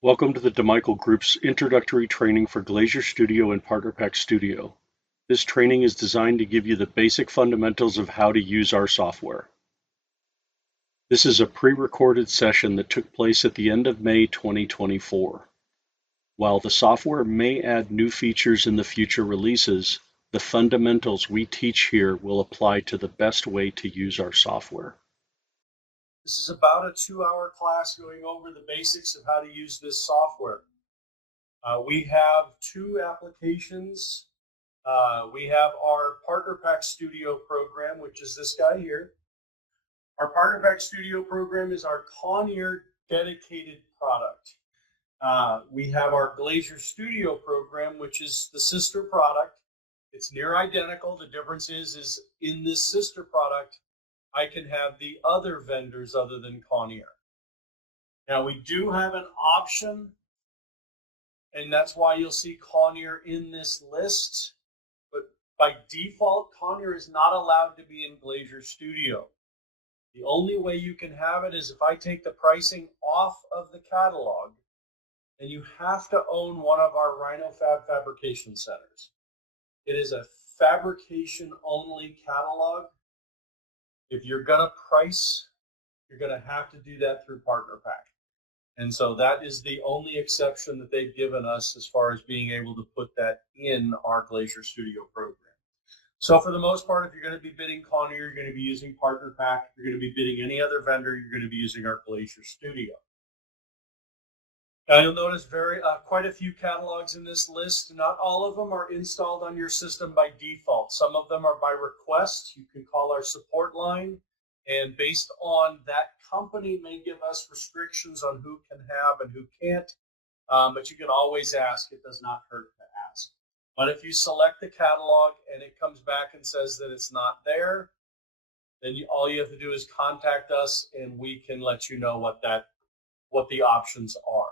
Welcome to the DeMichele Group's Introductory Training for Glazier Studio and PartnerPack Studio. This training is designed to give you the basic fundamentals of how to use our software. This is a pre-recorded session that took place at the end of May 2024. While the software may add new features in the future releases, the fundamentals we teach here will apply to the best way to use our software. This is about a 2-hour class going over the basics of how to use this software. We have two applications. We have our PartnerPack Studio program, which is this guy here. Our PartnerPack Studio program is our Connier dedicated product. We have our Glazier Studio program, which is the sister product. It's near identical. The difference is in this sister product, I can have the other vendors other than Connier. Now, we do have an option, and that's why you'll see Connier in this list. But by default, Connier is not allowed to be in Glazier Studio. The only way you can have it is if I take the pricing off of the catalog, and you have to own one of our RhinoFab fabrication centers. It is a fabrication only catalog. If you're gonna price, you're gonna have to do that through PartnerPack. And so that is the only exception that they've given us as far as being able to put that in our Glazier Studio program. So for the most part, if you're going to be bidding Connier, you're going to be using PartnerPack. If you're going to be bidding any other vendor, you're going to be using our Glazier Studio. Now you'll notice quite a few catalogs in this list. Not all of them are installed on your system by default. Some of them are by request. You can call our support line, and based on that, company may give us restrictions on who can have and who can't, but you can always ask. It does not hurt to ask. But if you select the catalog and it comes back and says that it's not there, then all you have to do is contact us, and we can let you know what the options are.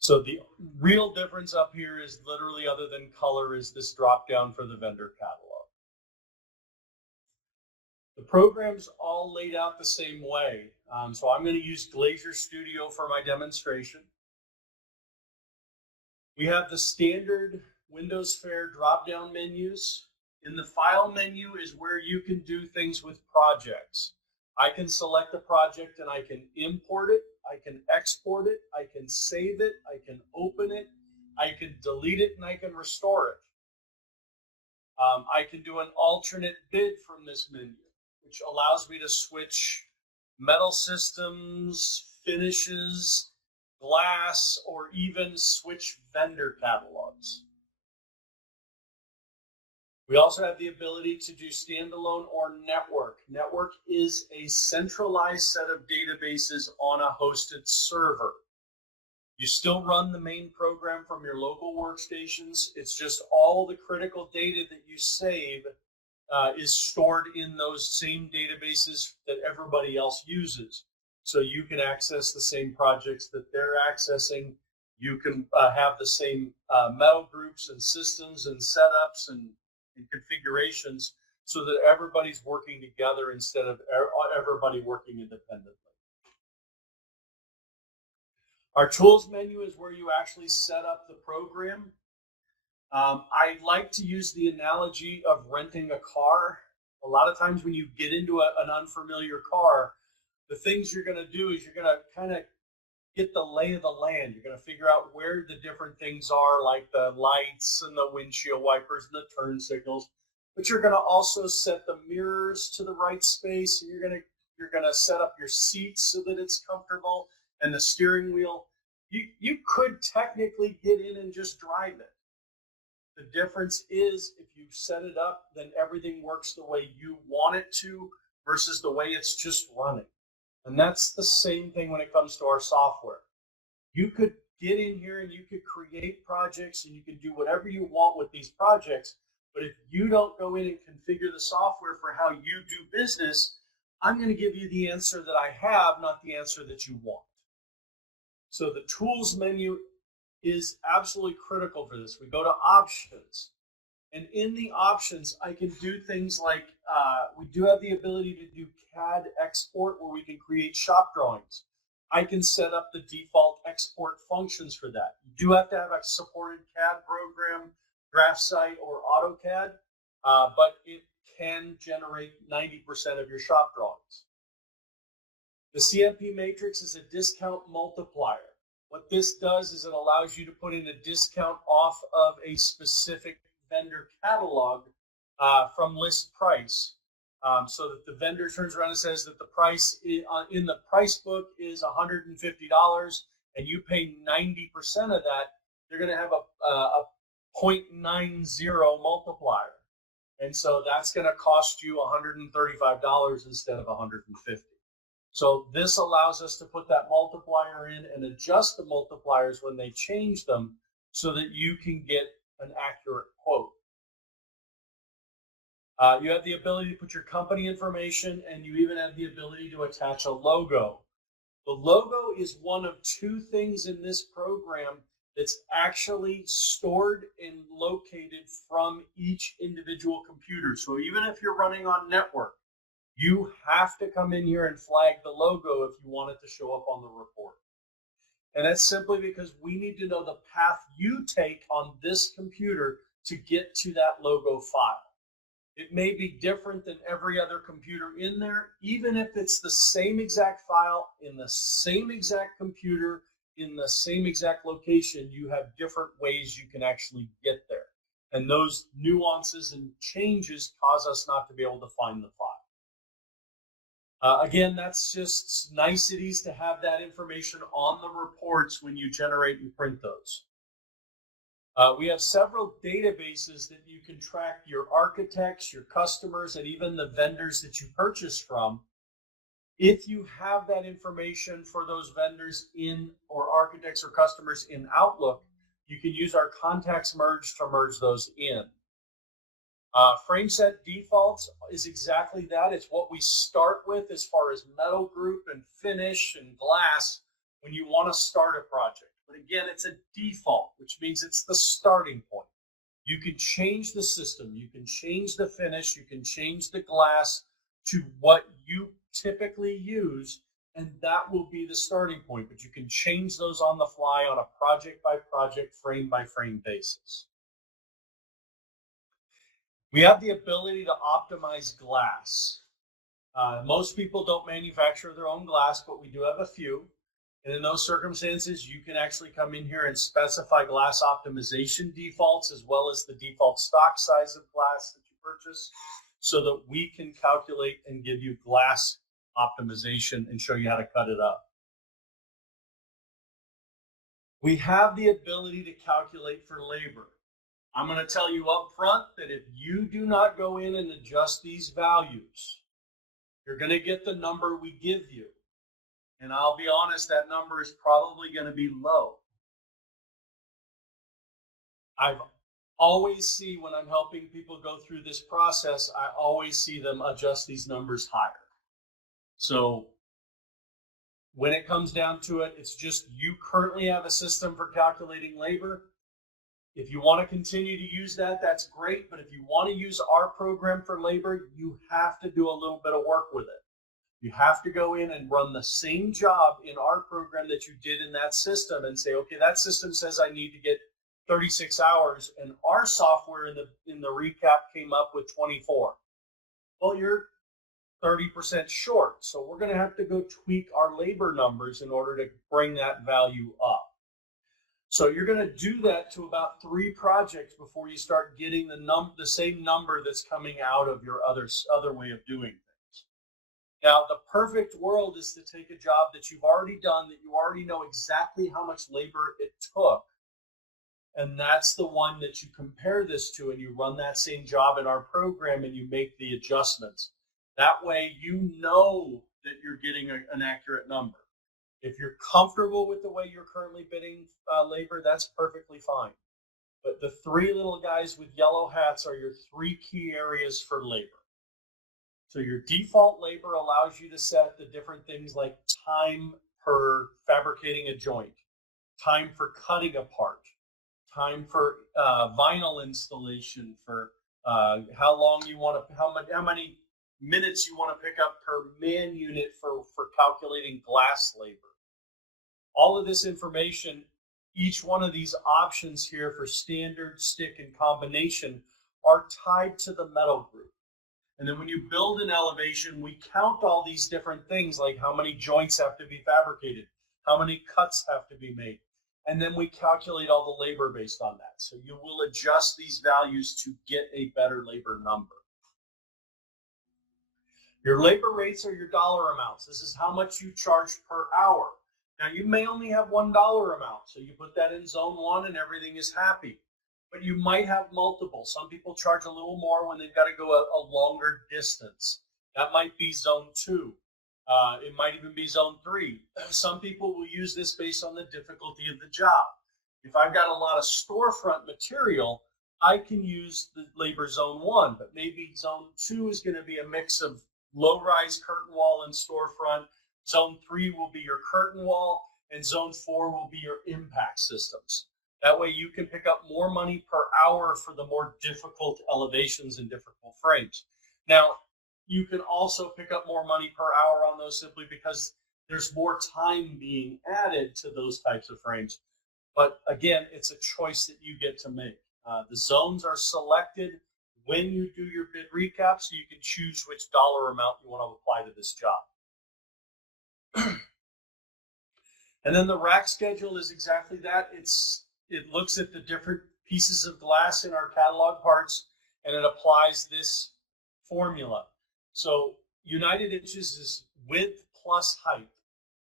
So the real difference up here is literally, other than color, is this drop down for the vendor catalog. The program's all laid out the same way. So I'm going to use Glazier Studio for my demonstration. We have the standard Windows Fair drop-down menus. In the File menu is where you can do things with projects. I can select a project and I can import it, I can export it, I can save it, I can open it, I can delete it, and I can restore it. I can do an alternate bid from this menu, which allows me to switch metal systems, finishes, glass, or even switch vendor catalogs. We also have the ability to do standalone or network. Network is a centralized set of databases on a hosted server. You still run the main program from your local workstations. It's just all the critical data that you save is stored in those same databases that everybody else uses. So you can access the same projects that they're accessing. You can have the same metal groups and systems and setups and configurations, so that everybody's working together instead of everybody working independently. Our tools menu is where you actually set up the program. I like to use the analogy of renting a car. A lot of times when you get into an unfamiliar car, the things you're going to do is you're going to kind of get the lay of the land. You're going to figure out where the different things are, like the lights and the windshield wipers and the turn signals. But you're going to also set the mirrors to the right space. And you're going to set up your seats so that it's comfortable, and the steering wheel. You could technically get in and just drive it. The difference is, if you set it up, then everything works the way you want it to versus the way it's just running. And that's the same thing when it comes to our software. You could get in here and you could create projects and you can do whatever you want with these projects. But if you don't go in and configure the software for how you do business, I'm going to give you the answer that I have, not the answer that you want. So the tools menu is absolutely critical for this. We go to options. And in the options, I can do things like, we do have the ability to do CAD export, where we can create shop drawings. I can set up the default export functions for that. You do have to have a supported CAD program, GraphSite, or AutoCAD, but it can generate 90% of your shop drawings. The CMP matrix is a discount multiplier. What this does is it allows you to put in a discount off of a specific vendor catalog from list price. So that the vendor turns around and says that the price in the price book is $150 and you pay 90% of that, you're going to have a 0.90 multiplier. And so that's going to cost you $135 instead of $150. So this allows us to put that multiplier in and adjust the multipliers when they change them so that you can get an accurate quote. You have the ability to put your company information, and you even have the ability to attach a logo. The logo is one of two things in this program that's actually stored and located from each individual computer. So even if you're running on network, you have to come in here and flag the logo if you want it to show up on the report. And that's simply because we need to know the path you take on this computer to get to that logo file. It may be different than every other computer in there, even if it's the same exact file in the same exact computer in the same exact location, you have different ways you can actually get there. And those nuances and changes cause us not to be able to find the file. Again, that's just niceties to have that information on the reports when you generate and print those. We have several databases that you can track your architects, your customers, and even the vendors that you purchase from. If you have that information for those vendors in, or architects or customers in Outlook, you can use our contacts merge to merge those in. Frame set defaults is exactly that. It's what we start with as far as metal group and finish and glass when you want to start a project. But again, it's a default, which means it's the starting point. You can change the system, you can change the finish, you can change the glass to what you typically use, and that will be the starting point. But you can change those on the fly on a project by project, frame by frame basis. We have the ability to optimize glass. Most people don't manufacture their own glass, but we do have a few. And in those circumstances, you can actually come in here and specify glass optimization defaults as well as the default stock size of glass that you purchase so that we can calculate and give you glass optimization and show you how to cut it up. We have the ability to calculate for labor. I'm going to tell you up front that if you do not go in and adjust these values, you're going to get the number we give you. And I'll be honest, that number is probably going to be low. I've always see when I'm helping people go through this process, I always see them adjust these numbers higher. So when it comes down to it, it's just you currently have a system for calculating labor. If you want to continue to use that, that's great. But if you want to use our program for labor, you have to do a little bit of work with it. You have to go in and run the same job in our program that you did in that system and say, okay, that system says I need to get 36 hours, and our software in the recap came up with 24. Well, you're 30% short, so we're going to have to go tweak our labor numbers in order to bring that value up. So you're going to do that to about 3 projects before you start getting the same number that's coming out of your other way of doing things. Now, the perfect world is to take a job that you've already done, that you already know exactly how much labor it took, and that's the one that you compare this to, and you run that same job in our program and you make the adjustments. That way you know that you're getting an accurate number. If you're comfortable with the way you're currently bidding labor, that's perfectly fine. But the 3 little guys with yellow hats are your 3 key areas for labor. So your default labor allows you to set the different things like time per fabricating a joint, time for cutting a part, time for vinyl installation, for how long you want to, how many minutes you want to pick up per man unit for calculating glass labor. All of this information, each one of these options here for standard, stick, and combination are tied to the metal group. And then when you build an elevation, we count all these different things, like how many joints have to be fabricated, how many cuts have to be made. And then we calculate all the labor based on that. So you will adjust these values to get a better labor number. Your labor rates are your dollar amounts. This is how much you charge per hour. Now, you may only have $1 amount, so you put that in zone 1 and everything is happy. But you might have multiple. Some people charge a little more when they've got to go a longer distance. That might be zone 2. It might even be zone 3. Some people will use this based on the difficulty of the job. If I've got a lot of storefront material, I can use the labor zone 1, but maybe zone 2 is going to be a mix of low-rise curtain wall and storefront. Zone 3 will be your curtain wall, and zone 4 will be your impact systems. That way you can pick up more money per hour for the more difficult elevations and difficult frames. Now, you can also pick up more money per hour on those simply because there's more time being added to those types of frames. But again, it's a choice that you get to make. The zones are selected when you do your bid recap, so you can choose which dollar amount you want to apply to this job. And then the rack schedule is exactly that. It looks at the different pieces of glass in our catalog parts, and it applies this formula. So United inches is width plus height.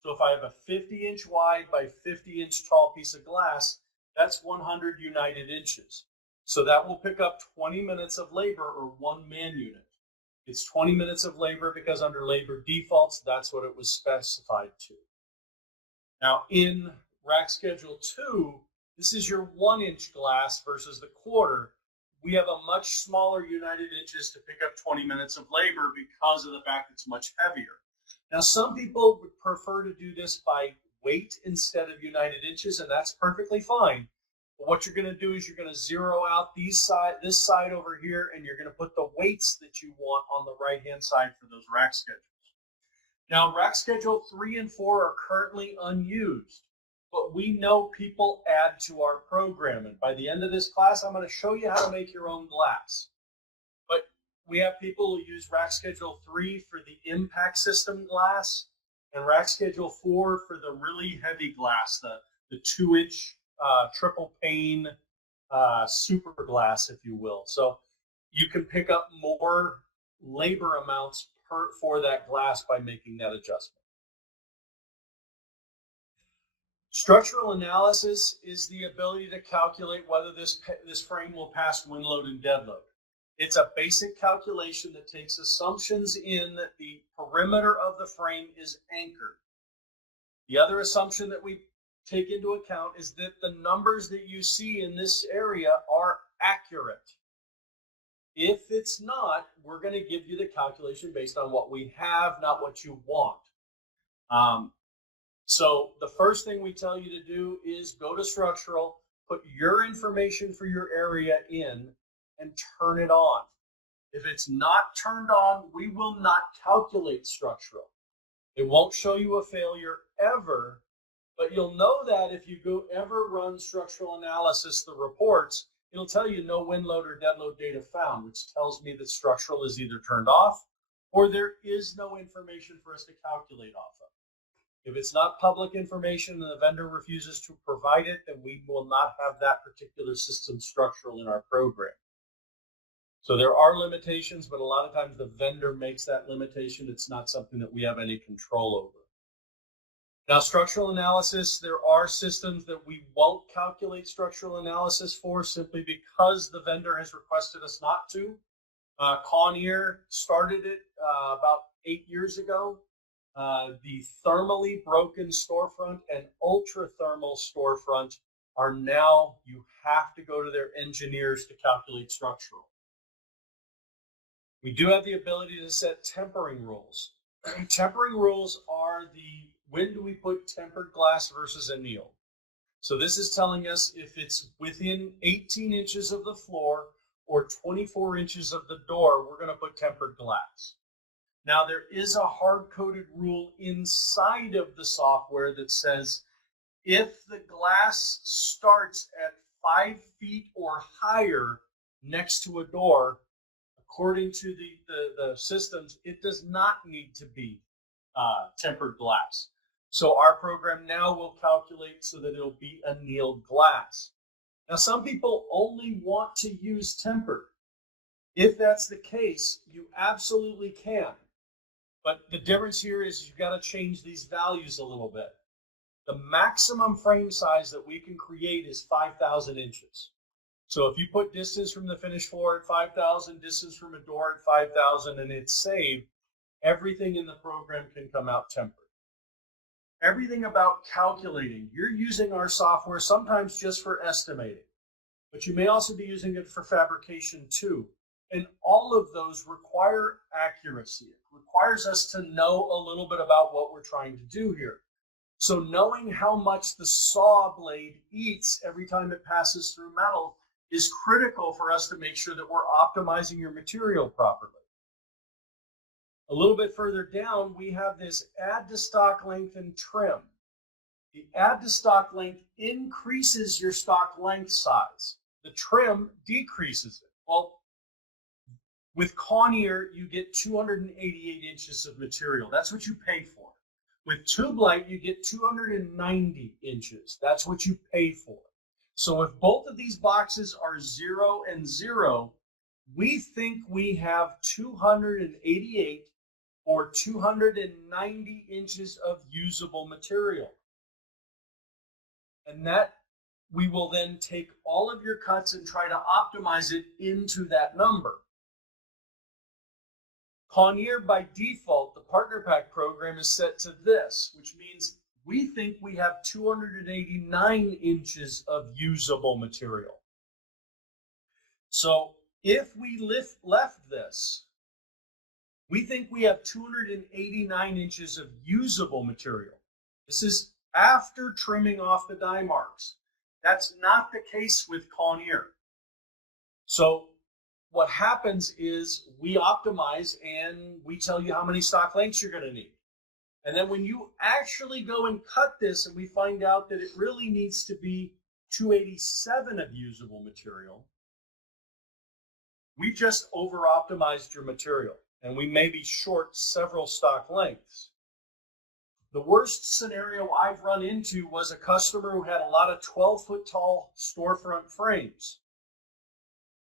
So if I have a 50-inch wide by 50-inch tall piece of glass, that's 100 United inches. So that will pick up 20 minutes of labor, or 1 man unit. It's 20 minutes of labor because under labor defaults, that's what it was specified to. Now in rack schedule 2, this is your 1-inch glass versus the quarter. We have a much smaller United inches to pick up 20 minutes of labor because of the fact it's much heavier. Now, some people would prefer to do this by weight instead of United inches, and that's perfectly fine. But what you're going to do is you're going to zero out this side over here, and you're going to put the weights that you want on the right-hand side for those rack schedules. Now, rack schedule 3 and 4 are currently unused, but we know people add to our program. And by the end of this class, I'm going to show you how to make your own glass. But we have people who use rack schedule 3 for the impact system glass, and rack schedule 4 for the really heavy glass, the 2-inch triple pane super glass, if you will. So you can pick up more labor amounts for that glass by making that adjustment. Structural analysis is the ability to calculate whether this frame will pass wind load and dead load. It's a basic calculation that takes assumptions in that the perimeter of the frame is anchored. The other assumption that we take into account is that the numbers that you see in this area are accurate. If it's not, we're going to give you the calculation based on what we have, not what you want. So the first thing we tell you to do is go to structural, put your information for your area in, and turn it on. If it's not turned on, we will not calculate structural. It won't show you a failure ever, but you'll know that if you ever run structural analysis, the reports, it'll tell you no wind load or dead load data found, which tells me that structural is either turned off or there is no information for us to calculate off of. If it's not public information and the vendor refuses to provide it, then we will not have that particular system structural in our program. So there are limitations, but a lot of times the vendor makes that limitation. It's not something that we have any control over. Now, structural analysis, there are systems that we won't calculate structural analysis for simply because the vendor has requested us not to. Conair started it about 8 years ago. The thermally broken storefront and ultra thermal storefront are now, you have to go to their engineers to calculate structural. We do have the ability to set tempering rules. Tempering rules are when do we put tempered glass versus annealed. So this is telling us if it's within 18 inches of the floor or 24 inches of the door, we're going to put tempered glass. Now, there is a hard-coded rule inside of the software that says If the glass starts at 5 feet or higher next to a door, according to the systems, it does not need to be tempered glass. So our program now will calculate so that it'll be annealed glass. Now, some people only want to use tempered. If that's the case, you absolutely can. But the difference here is you've got to change these values a little bit. The maximum frame size that we can create is 5,000 inches. So if you put distance from the finished floor at 5,000, distance from a door at 5,000, and it's saved, everything in the program can come out tempered. Everything about calculating, you're using our software sometimes just for estimating, but you may also be using it for fabrication too. And all of those require accuracy. It requires us to know a little bit about what we're trying to do here. So knowing how much the saw blade eats every time it passes through metal is critical for us to make sure that we're optimizing your material properly. A little bit further down, we have this add to stock length and trim. The add to stock length increases your stock length size. The trim decreases it. Well, with Glazier, you get 288 inches of material. That's what you pay for. With Tube Light, you get 290 inches. That's what you pay for. So if both of these boxes are 0 and 0, we think we have 288 or 290 inches of usable material. And that we will then take all of your cuts and try to optimize it into that number. Glazier, by default, the Partner Pack program is set to this, which means we think we have 289 inches of usable material. So if we left this, we think we have 289 inches of usable material. This is after trimming off the die marks. That's not the case with Glazier. So what happens is we optimize and we tell you how many stock lengths you're going to need. And then when you actually go and cut this and we find out that it really needs to be 287 of usable material, we've just over-optimized your material and we may be short several stock lengths. The worst scenario I've run into was a customer who had a lot of 12-foot tall storefront frames.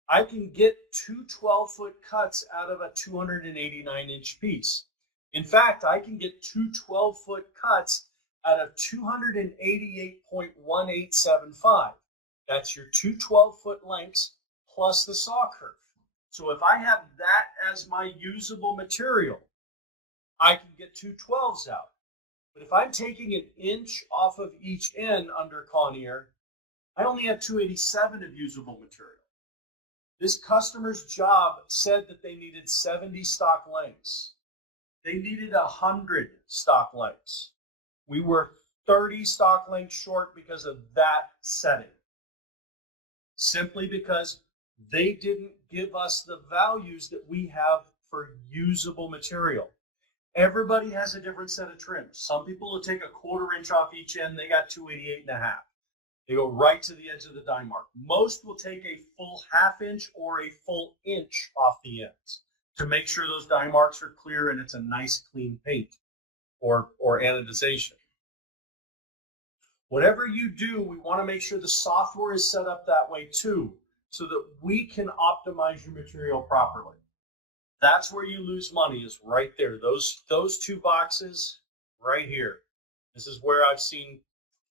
I can get two 12-foot cuts out of a 289-inch piece. In fact, I can get two 12-foot cuts out of 288.1875. That's your two 12-foot lengths plus the saw curve. So if I have that as my usable material, I can get two 12s out. But if I'm taking an inch off of each end under Glazier, I only have 287 of usable material. This customer's job said that they needed 70 stock lengths. They needed 100 stock lengths. We were 30 stock lengths short because of that setting. Simply because they didn't give us the values that we have for usable material. Everybody has a different set of trims. Some people will take a 1/4 inch off each end. They got 288.5. They go right to the edge of the die mark. Most will take a full 1/2 inch or a full inch off the ends to make sure those die marks are clear and it's a nice clean paint or anodization. Whatever you do, we want to make sure the software is set up that way too, so that we can optimize your material properly. That's where you lose money, is right there. Those two boxes right here. This is where I've seen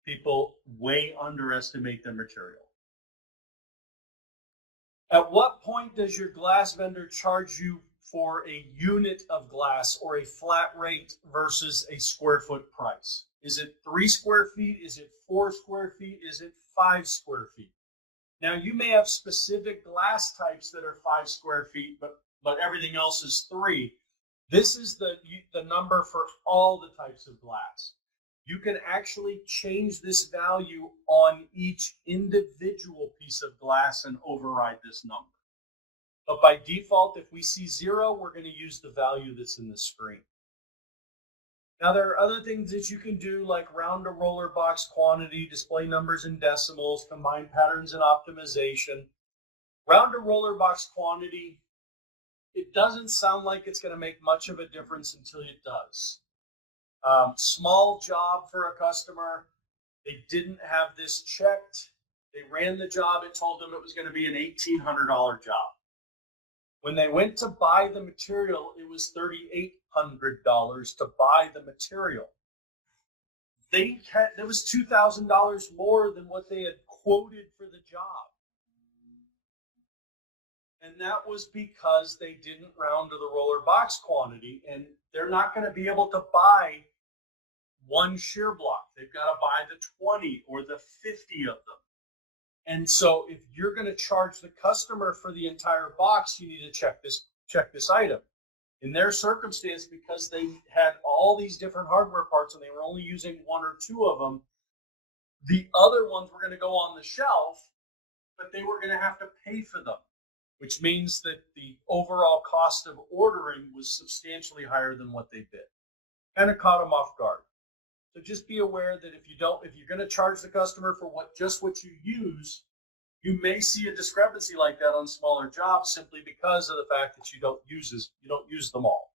people way underestimate their material. At what point does your glass vendor charge you for a unit of glass or a flat rate versus a square foot price? Is it 3 square feet? Is it 4 square feet? Is it 5 square feet? Now, you may have specific glass types that are 5 square feet, but everything else is 3. This is the number for all the types of glass. You can actually change this value on each individual piece of glass and override this number. But by default, if we see 0, we're going to use the value that's in the screen. Now, there are other things that you can do, like round a roller box quantity, display numbers in decimals, combine patterns and optimization. Round a roller box quantity, it doesn't sound like it's going to make much of a difference until it does. Small job for a customer. They didn't have this checked. They ran the job. It told them it was going to be an $1,800 job. When they went to buy the material, it was $3,800 to buy the material. There was $2,000 more than what they had quoted for the job. And that was because they didn't round to the roller box quantity, and they're not going to be able to buy one shear block. They've got to buy the 20 or the 50 of them. And so if you're going to charge the customer for the entire box, you need to check this item. In their circumstance, because they had all these different hardware parts and they were only using one or two of them, the other ones were going to go on the shelf, but they were going to have to pay for them, which means that the overall cost of ordering was substantially higher than what they bid. Kind of caught them off guard. So just be aware that if you're going to charge the customer for just what you use, you may see a discrepancy like that on smaller jobs simply because of the fact that you don't use them all.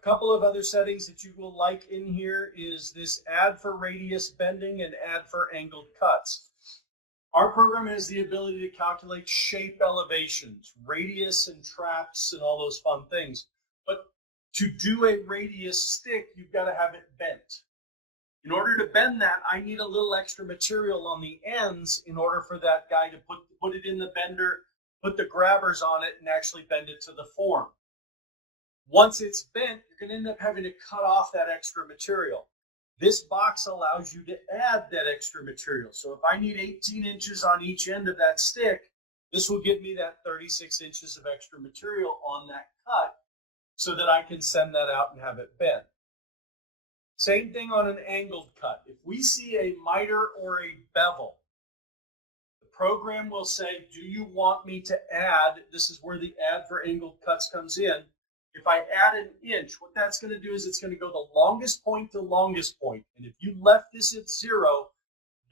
A couple of other settings that you will like in here is this add for radius bending and add for angled cuts. Our program has the ability to calculate shape elevations, radius and traps and all those fun things. But to do a radius stick, you've got to have it bent. In order to bend that, I need a little extra material on the ends in order for that guy to put it in the bender, put the grabbers on it, and actually bend it to the form. Once it's bent, you're going to end up having to cut off that extra material. This box allows you to add that extra material. So if I need 18 inches on each end of that stick, this will give me that 36 inches of extra material on that cut so that I can send that out and have it bent. Same thing on an angled cut. If we see a miter or a bevel, the program will say, do you want me to add, this is where the add for angled cuts comes in. If I add an inch, what that's going to do is it's going to go the longest point to longest point. And if you left this at 0,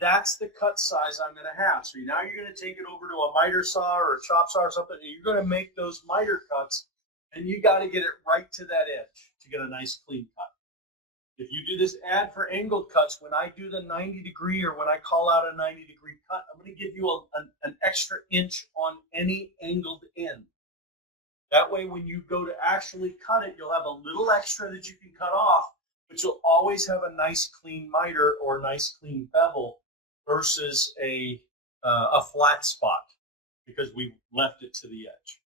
that's the cut size I'm going to have. So now you're going to take it over to a miter saw or a chop saw or something, and you're going to make those miter cuts, and you got to get it right to that edge to get a nice clean cut. If you do this add for angled cuts, when I do the 90 degree or when I call out a 90 degree cut, I'm going to give you an extra inch on any angled end. That way, when you go to actually cut it, you'll have a little extra that you can cut off, but you'll always have a nice clean miter or a nice clean bevel versus a flat spot because we left it to the edge.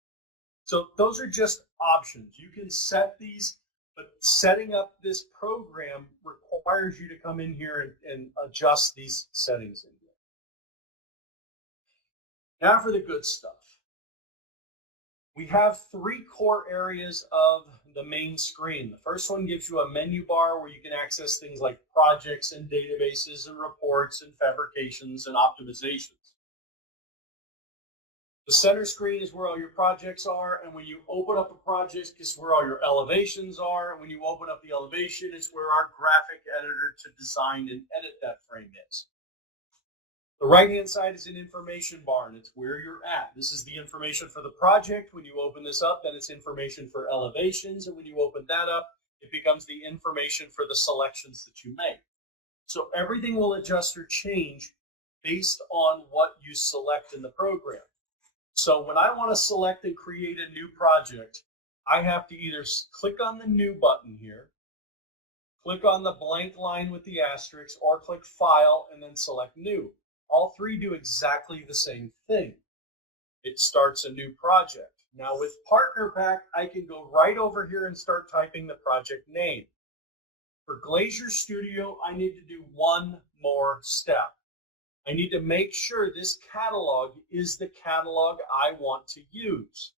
So those are just options. You can set these, but setting up this program requires you to come in here and adjust these settings in here. Now for the good stuff. We have 3 core areas of the main screen. The first one gives you a menu bar where you can access things like projects and databases and reports and fabrications and optimizations. The center screen is where all your projects are, and when you open up a project, it's where all your elevations are, and when you open up the elevation, it's where our graphic editor to design and edit that frame is. The right-hand side is an information bar, and it's where you're at. This is the information for the project. When you open this up, then it's information for elevations, and when you open that up, it becomes the information for the selections that you make. So everything will adjust or change based on what you select in the program. So when I want to select and create a new project, I have to either click on the new button here, click on the blank line with the asterisk, or click File and then select New. All 3 do exactly the same thing. It starts a new project. Now with Partner Pack, I can go right over here and start typing the project name. For Glazier Studio, I need to do one more step. I need to make sure this catalog is the catalog I want to use.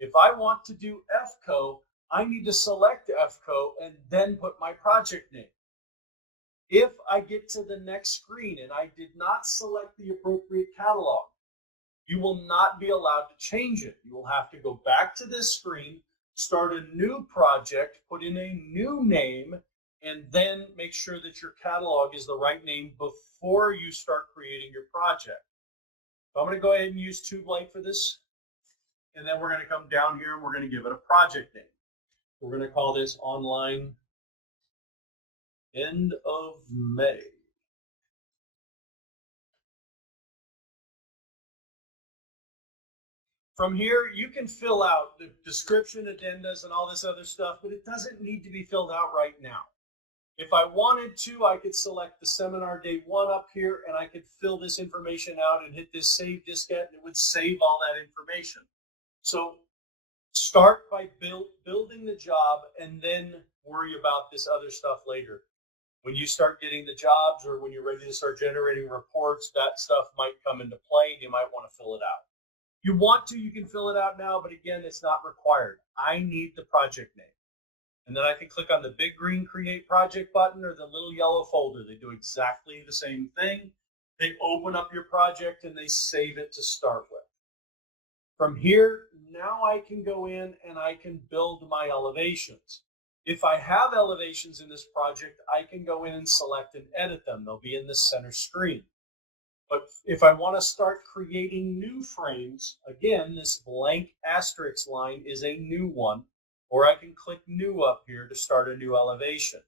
If I want to do FCO, I need to select FCO and then put my project name. If I get to the next screen and I did not select the appropriate catalog, you will not be allowed to change it. You will have to go back to this screen, start a new project, put in a new name, and then make sure that your catalog is the right name before you start creating your project. So I'm going to go ahead and use Tube Light for this, and then we're going to come down here and we're going to give it a project name. We're going to call this Online End of May. From here, you can fill out the description, addendas, and all this other stuff, but it doesn't need to be filled out right now. If I wanted to, I could select the seminar day 1 up here, and I could fill this information out and hit this Save Diskette, and it would save all that information. So start by building the job, and then worry about this other stuff later. When you start getting the jobs, or when you're ready to start generating reports, that stuff might come into play, and you might want to fill it out. You want to, you can fill it out now, but again, it's not required. I need the project name. And then I can click on the big green Create Project button or the little yellow folder. They do exactly the same thing. They open up your project and they save it to start with. From here, now I can go in and I can build my elevations. If I have elevations in this project, I can go in and select and edit them. They'll be in the center screen. But if I want to start creating new frames, again, this blank asterisk line is a new one, or I can click New up here to start a new elevation.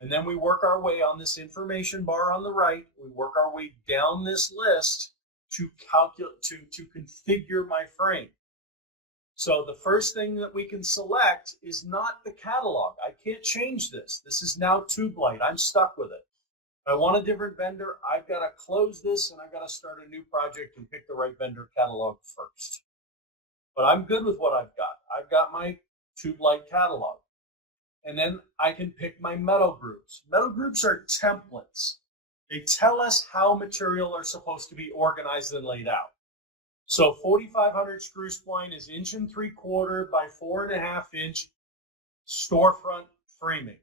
And then we work our way on this information bar on the right. We work our way down this list to configure my frame. So the first thing that we can select is not the catalog. I can't change this. This is now Tube Light. I'm stuck with it. If I want a different vendor, I've got to close this and I've got to start a new project and pick the right vendor catalog first. But I'm good with what I've got. I've got my Tube Light catalog. And then I can pick my metal groups. Metal groups are templates. They tell us how material are supposed to be organized and laid out. So 4500 screw spline is 1 3/4 by 4.5 inch storefront framing.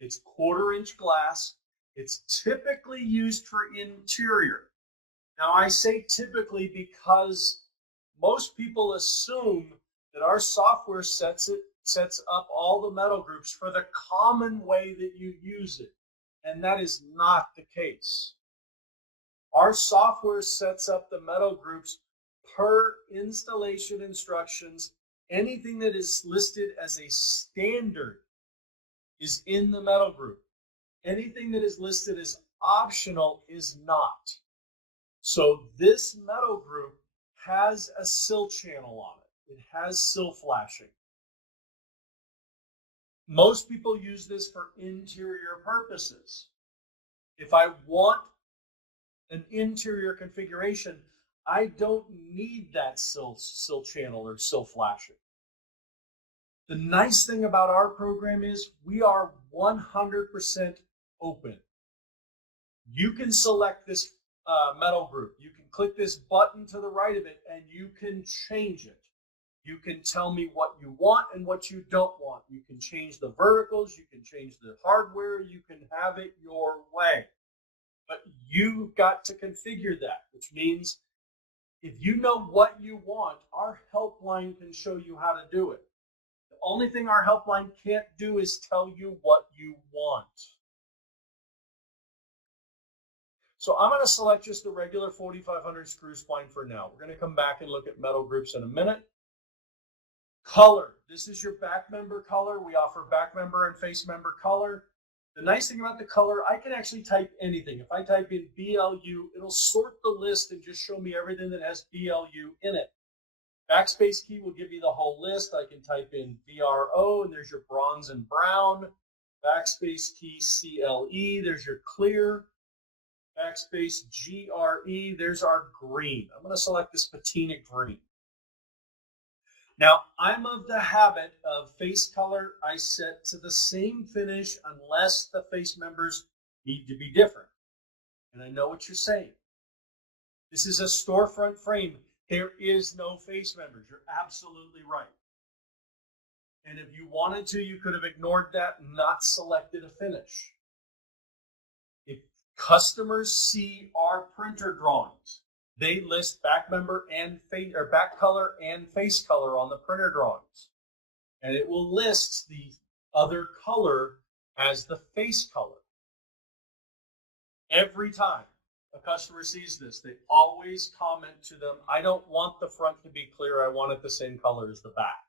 It's 1/4 inch glass. It's typically used for interior. Now I say typically because most people assume that our software sets up all the metal groups for the common way that you use it. And that is not the case. Our software sets up the metal groups per installation instructions. Anything that is listed as a standard is in the metal group. Anything that is listed as optional is not. So this metal group has a sill channel on it. It has sill flashing. Most people use this for interior purposes. If I want an interior configuration, I don't need that sill channel or sill flashing. The nice thing about our program is we are 100% open. You can select this metal group. You can click this button to the right of it and you can change it. You can tell me what you want and what you don't want. You can change the verticals. You can change the hardware. You can have it your way. But you've got to configure that, which means if you know what you want, our helpline can show you how to do it. The only thing our helpline can't do is tell you what you want. So I'm going to select just the regular 4500 screw spline for now. We're going to come back and look at metal groups in a minute. Color. This is your back member color. We offer back member and face member color. The nice thing about the color, I can actually type anything. If I type in BLU, it'll sort the list and just show me everything that has BLU in it. Backspace key will give you the whole list. I can type in BRO, and there's your bronze and brown. Backspace key CLE, there's your clear. Backspace GRE, there's our green. I'm going to select this patina green. Now, I'm of the habit of face color I set to the same finish unless the face members need to be different. And I know what you're saying. This is a storefront frame. There is no face members. You're absolutely right. And if you wanted to, you could have ignored that and not selected a finish. If customers see our printer drawings, they list back member and face, or back color and face color on the printer drawings. and it will list the other color as the face color. Every time a customer sees this, they always comment to them, I don't want the front to be clear, I want it the same color as the back.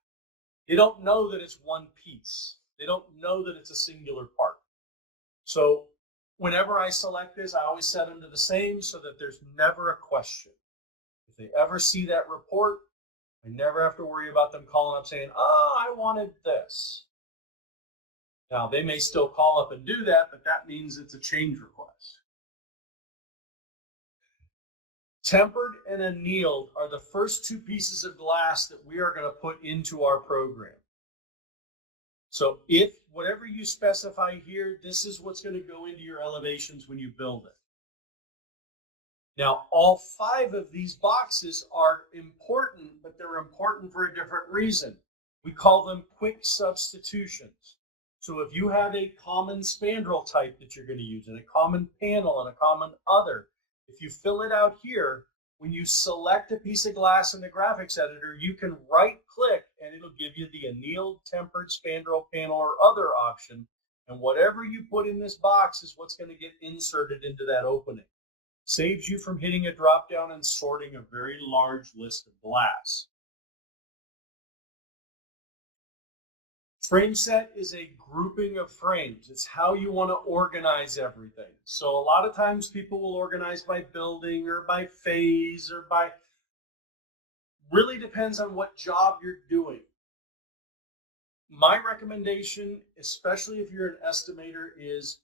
They don't know that it's one piece. They don't know that it's a singular part. So whenever I select this, I always set them to the same so that there's never a question. If they ever see that report, I never have to worry about them calling up saying, oh, I wanted this. Now, they may still call up and do that, but that means it's a change request. Tempered and annealed are the first two pieces of glass that we are going to put into our program. So if whatever you specify here, this is what's going to go into your elevations when you build it. Now, all 5 of these boxes are important, but they're important for a different reason. We call them quick substitutions. So if you have a common spandrel type that you're going to use, and a common panel and a common other, if you fill it out here, when you select a piece of glass in the graphics editor, you can right-click and it'll give you the annealed, tempered, spandrel, panel, or other option. And whatever you put in this box is what's going to get inserted into that opening. Saves you from hitting a drop-down and sorting a very large list of glass. Frame set is a grouping of frames. It's how you want to organize everything. So a lot of times people will organize by building or by phase or by, really depends on what job you're doing. My recommendation, especially if you're an estimator, is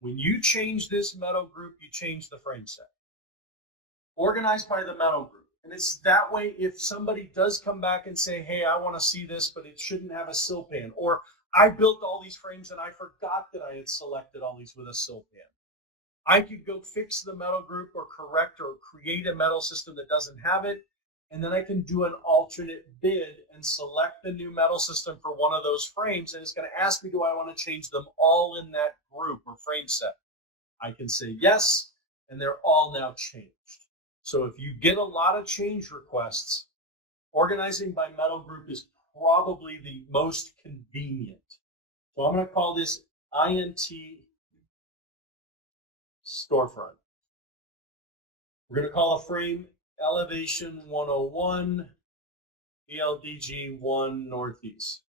when you change this metal group, you change the frame set. Organize by the metal group. And it's that way if somebody does come back and say, hey, I want to see this, but it shouldn't have a sill pan. Or I built all these frames and I forgot that I had selected all these with a sill pan. I could go fix the metal group or correct or create a metal system that doesn't have it. And then I can do an alternate bid and select the new metal system for one of those frames. And it's going to ask me, do I want to change them all in that group or frame set? I can say yes, and they're all now changed. So if you get a lot of change requests, organizing by metal group is probably the most convenient. So I'm going to call this INT storefront. We're going to call a frame elevation 101, ELDG 1 northeast.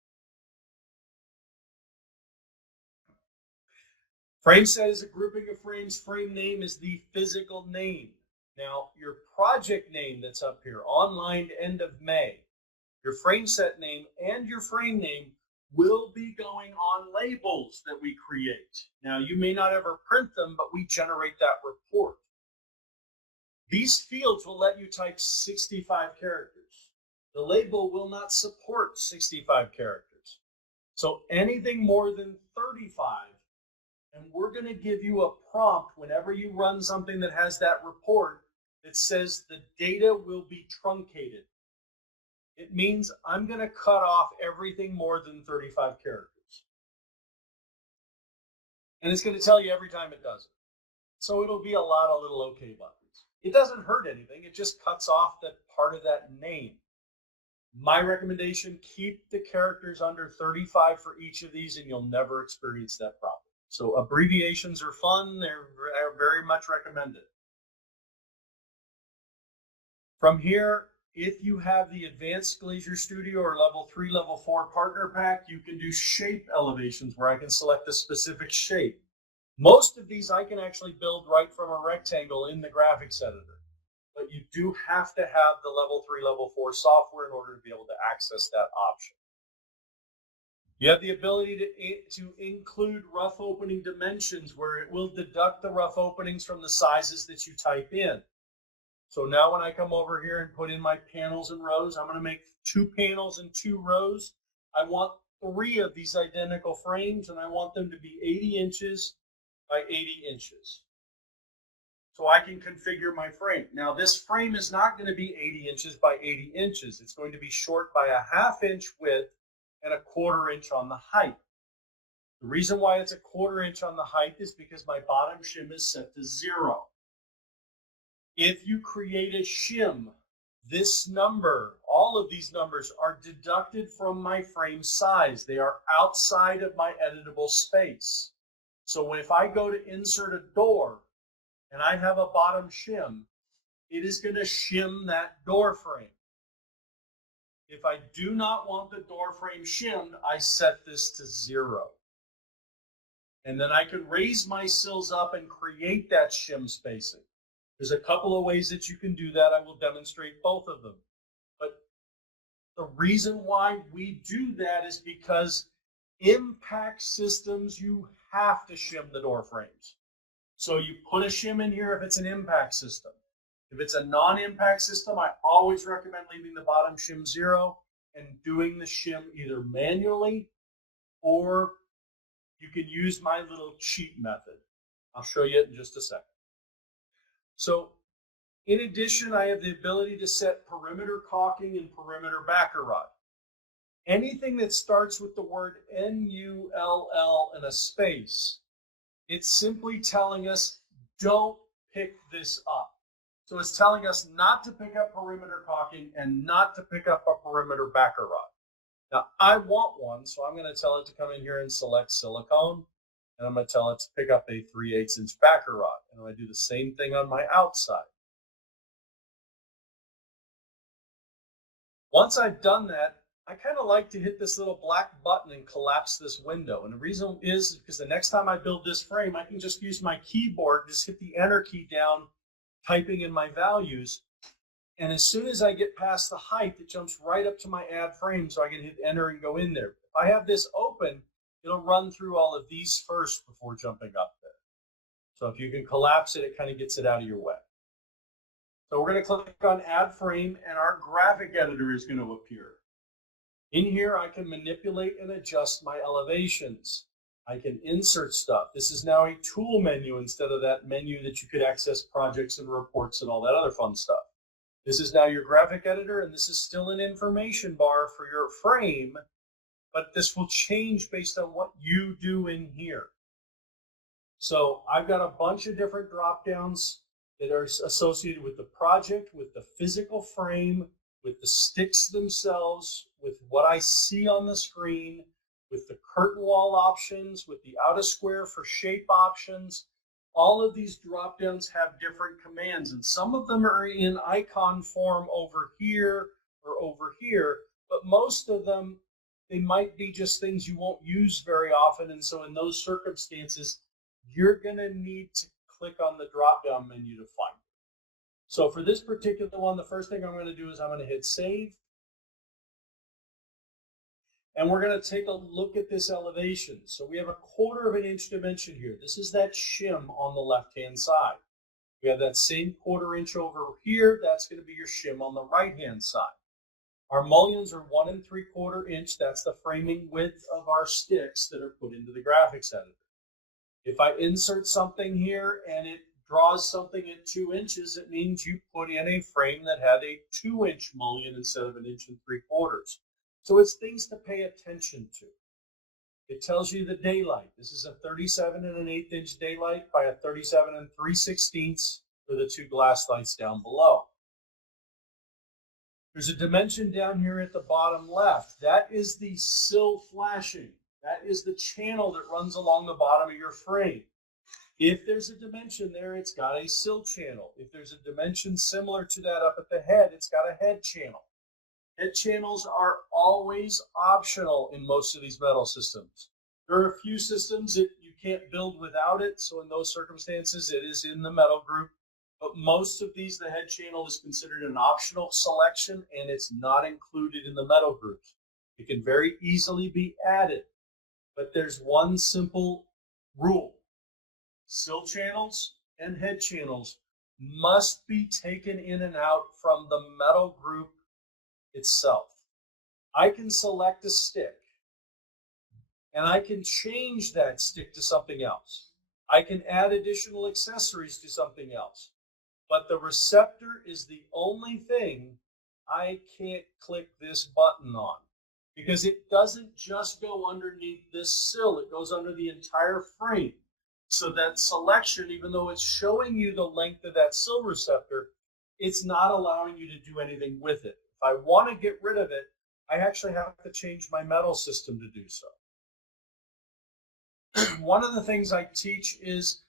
Frame set is a grouping of frames. Frame name is the physical name. Now, your project name that's up here, online end of May, your frame set name and your frame name will be going on labels that we create. Now, you may not ever print them, but we generate that report. These fields will let you type 65 characters. The label will not support 65 characters. So anything more than 35, and we're going to give you a prompt whenever you run something that has that report that says the data will be truncated. It means I'm going to cut off everything more than 35 characters. And it's going to tell you every time it does it. So it'll be a lot of little OK buttons. It doesn't hurt anything. It just cuts off that part of that name. My recommendation, keep the characters under 35 for each of these and you'll never experience that problem. So abbreviations are fun. They're very much recommended. From here, if you have the Advanced Glazier Studio or Level 3, Level 4 Partner Pack, you can do shape elevations where I can select a specific shape. Most of these I can actually build right from a rectangle in the graphics editor. But you do have to have the Level 3, Level 4 software in order to be able to access that option. You have the ability to include rough opening dimensions where it will deduct the rough openings from the sizes that you type in. So now when I come over here and put in my panels and rows, I'm going to make 2 panels and 2 rows. I want 3 of these identical frames, and I want them to be 80 inches by 80 inches. So I can configure my frame. Now this frame is not going to be 80 inches by 80 inches. It's going to be short by a 1/2 inch width and a 1/4 inch on the height. The reason why it's a 1/4 inch on the height is because my bottom shim is set to 0. If you create a shim This number, all of these numbers are deducted from my frame size. They are outside of my editable space. So if I go to insert a door and I have a bottom shim, it is going to shim that door frame. If I do not want the door frame shimmed, I set this to 0. And then I can raise my sills up and create that shim spacing. There's a couple of ways that you can do that. I will demonstrate both of them. But the reason why we do that is because impact systems, you have to shim the door frames. So you put a shim in here if it's an impact system. If it's a non-impact system, I always recommend leaving the bottom shim 0 and doing the shim either manually or you can use my little cheat method. I'll show you it in just a second. So in addition, I have the ability to set perimeter caulking and perimeter backer rod. Anything that starts with the word N-U-L-L and a space, it's simply telling us don't pick this up. So it's telling us not to pick up perimeter caulking and not to pick up a perimeter backer rod. Now, I want one, so I'm going to tell it to come in here and select silicone, and I'm going to tell it to pick up a 3/8 inch backer rod. And I'm going to do the same thing on my outside. Once I've done that, I kind of like to hit this little black button and collapse this window. And the reason is because the next time I build this frame, I can just use my keyboard, just hit the enter key down, typing in my values, and as soon as I get past the height, it jumps right up to my add frame, so I can hit enter and go in there. If I have this open, it'll run through all of these first before jumping up there. So if you can collapse it, it kind of gets it out of your way. So we're going to click on add frame, and our graphic editor is going to appear. In here, I can manipulate and adjust my elevations. I can insert stuff. This is now a tool menu instead of that menu that you could access projects and reports and all that other fun stuff. This is now your graphic editor, and this is still an information bar for your frame, but this will change based on what you do in here. So I've got a bunch of different drop downs that are associated with the project, with the physical frame, with the sticks themselves, with what I see on the screen, with the curtain wall options, with the outer square for shape options. All of these drop downs have different commands, and some of them are in icon form over here or over here, but most of them, they might be just things you won't use very often, and so in those circumstances, you're going to need to click on the drop down menu to find it. So for this particular one, the first thing I'm going to do is I'm going to hit save. And we're going to take a look at this elevation. So we have a 1/4 inch dimension here. This is that shim on the left-hand side. We have that same 1/4 inch over here. That's going to be your shim on the right-hand side. Our mullions are 1 3/4 inch. That's the framing width of our sticks that are put into the graphics editor. If I insert something here and it draws something at 2 inches, it means you put in a frame that had a 2-inch mullion instead of 1 3/4 inches. So it's things to pay attention to. It tells you the daylight. This is a 37 1/8 inch daylight by a 37 3/16 for the 2 glass lights down below. There's a dimension down here at the bottom left. That is the sill flashing. That is the channel that runs along the bottom of your frame. If there's a dimension there, it's got a sill channel. If there's a dimension similar to that up at the head, it's got a head channel. Head channels are always optional in most of these metal systems. There are a few systems that you can't build without it, so in those circumstances, it is in the metal group. But most of these, the head channel is considered an optional selection, and it's not included in the metal groups. It can very easily be added, but there's one simple rule. Sill channels and head channels must be taken in and out from the metal group itself. I can select a stick and I can change that stick to something else. I can add additional accessories to something else, but the receptor is the only thing I can't click this button on because it doesn't just go underneath this sill, it goes under the entire frame. So that selection, even though it's showing you the length of that sill receptor, it's not allowing you to do anything with it. If I want to get rid of it, I actually have to change my metal system to do so. One of the things I teach is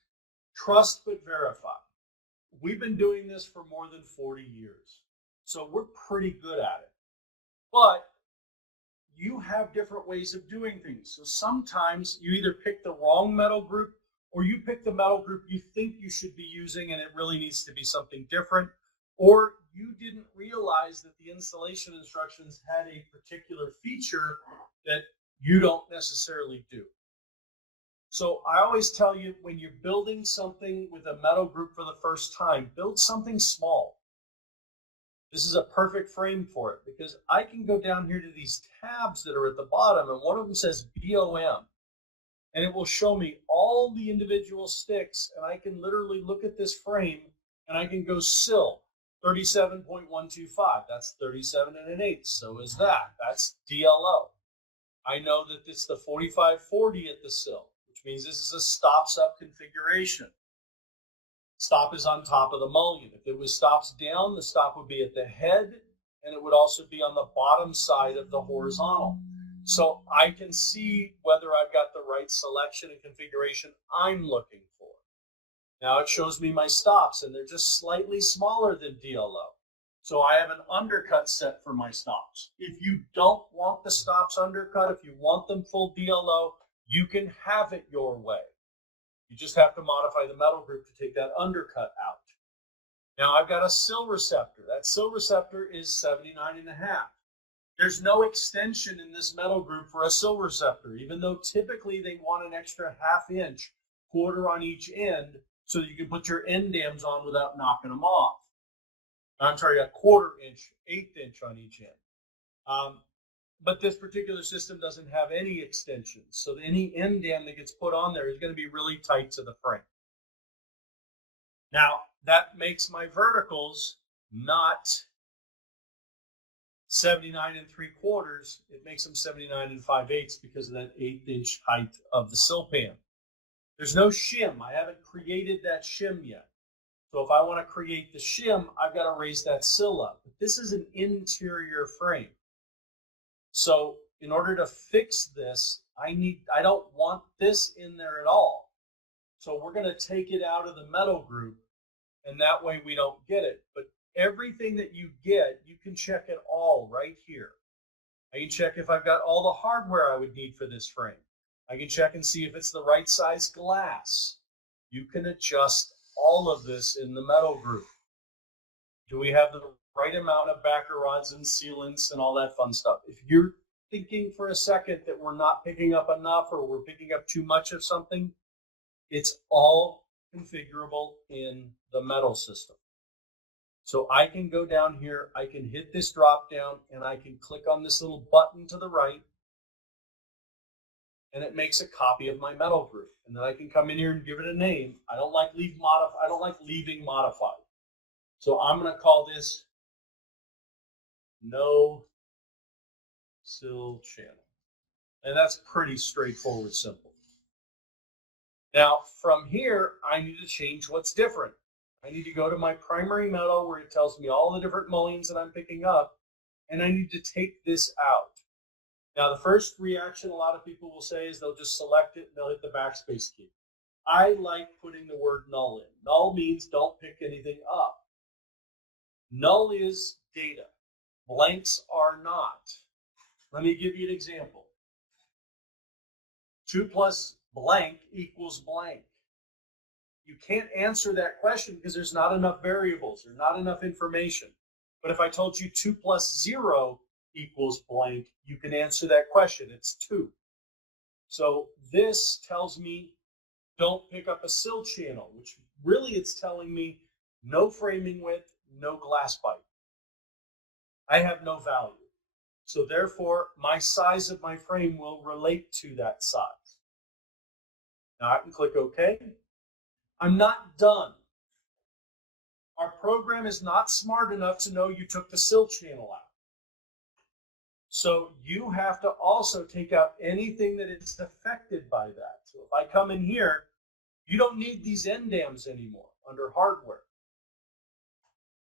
trust but verify. We've been doing this for more than 40 years, so we're pretty good at it. But you have different ways of doing things. So sometimes you either pick the wrong metal group or you pick the metal group you think you should be using and it really needs to be something different, or you didn't realize that the installation instructions had a particular feature that you don't necessarily do. So I always tell you, when you're building something with a metal group for the first time, build something small. This is a perfect frame for it because I can go down here to these tabs that are at the bottom, and one of them says BOM, and it will show me all the individual sticks, and I can literally look at this frame and I can go SIL 37.125. That's 37 1/8. So is that. That's DLO. I know that it's the 4540 at the SIL, which means this is a stops up configuration. Stop is on top of the mullion. If it was stops down, the stop would be at the head, and it would also be on the bottom side of the horizontal. So I can see whether I've got the right selection and configuration I'm looking for. Now it shows me my stops, and they're just slightly smaller than DLO. So I have an undercut set for my stops. If you don't want the stops undercut, if you want them full DLO, you can have it your way. You just have to modify the metal group to take that undercut out. Now I've got a SIL receptor. That SIL receptor is 79.5. There's no extension in this metal group for a SIL receptor, even though typically they want an extra 1/2 inch, quarter on each end, so that you can put your end dams on without knocking them off. I'm sorry, a 1/4 inch, 1/8 inch on each end. But this particular system doesn't have any extensions, so any end dam that gets put on there is going to be really tight to the frame. Now, that makes my verticals not 79 3/4. It makes them 79 5/8 because of that 1/8 inch height of the sill pan. There's no shim. I haven't created that shim yet. So if I want to create the shim, I've got to raise that sill up. But this is an interior frame. So in order to fix this, I don't want this in there at all. So we're going to take it out of the metal group, and that way we don't get it. But everything that you get, you can check it all right here. I can check if I've got all the hardware I would need for this frame. I can check and see if it's the right size glass. You can adjust all of this in the metal group. Do we have the right amount of backer rods and sealants and all that fun stuff? If you're thinking for a second that we're not picking up enough or we're picking up too much of something, it's all configurable in the metal system. So I can go down here, I can hit this drop down, and I can click on this little button to the right, and it makes a copy of my metal group. And then I can come in here and give it a name. I don't like leaving modified. So I'm going to call this no sill channel. And that's pretty straightforward, simple. Now from here, I need to change what's different. I need to go to my primary metal where it tells me all the different mullions that I'm picking up, and I need to take this out. Now the first reaction a lot of people will say is they'll just select it and they'll hit the backspace key. I like putting the word null in. Null means don't pick anything up. Null is data. Blanks are not. Let me give you an example. 2 plus blank equals blank. You can't answer that question because there's not enough variables or not enough information. But if I told you 2 plus 0 equals blank, you can answer that question. It's 2. So this tells me don't pick up a sill channel, which really it's telling me no framing width, no glass bite. I have no value. So therefore, my size of my frame will relate to that size. Now I can click OK. I'm not done. Our program is not smart enough to know you took the sill channel out. So you have to also take out anything that is affected by that. So if I come in here, you don't need these end dams anymore under hardware.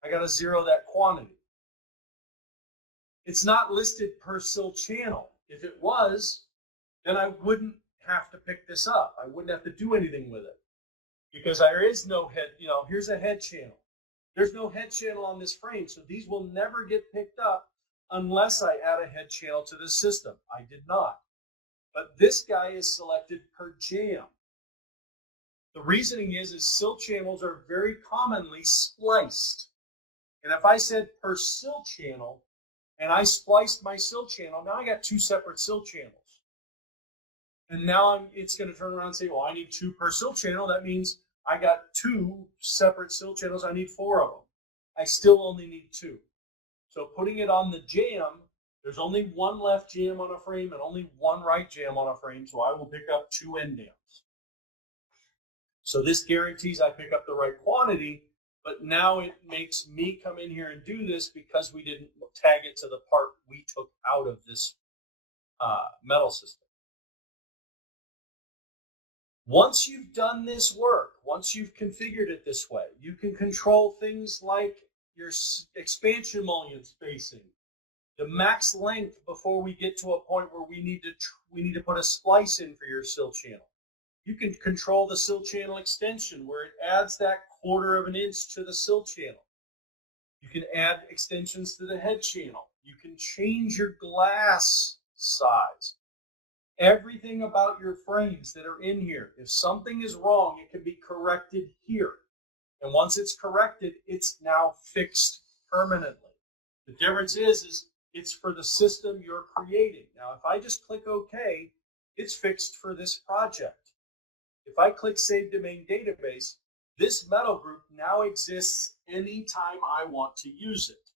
I got to zero that quantity. It's not listed per sill channel. If it was, then I wouldn't have to pick this up. I wouldn't have to do anything with it because there is no head, here's a head channel. There's no head channel on this frame, so these will never get picked up unless I add a head channel to the system. I did not. But this guy is selected per jam. The reasoning is sill channels are very commonly spliced. And if I said per sill channel, and I spliced my sill channel, now I got two separate sill channels. And now it's going to turn around and say, well, I need two per sill channel. That means I got two separate sill channels. I need four of them. I still only need two. So putting it on the jam, there's only one left jam on a frame and only one right jam on a frame, so I will pick up two end jams. So this guarantees I pick up the right quantity, but now it makes me come in here and do this because we didn't tag it to the part we took out of this metal system. Once you've done this work, once you've configured it this way, you can control things like your expansion mullion spacing, the max length before we get to a point where we need to put a splice in for your sill channel. You can control the sill channel extension where it adds that 1/4 of an inch to the sill channel. You can add extensions to the head channel. You can change your glass size. Everything about your frames that are in here, if something is wrong, it can be corrected here. And once it's corrected, it's now fixed permanently. The difference is it's for the system you're creating. Now, if I just click OK, it's fixed for this project. If I click Save Domain Database, this metal group now exists anytime I want to use it.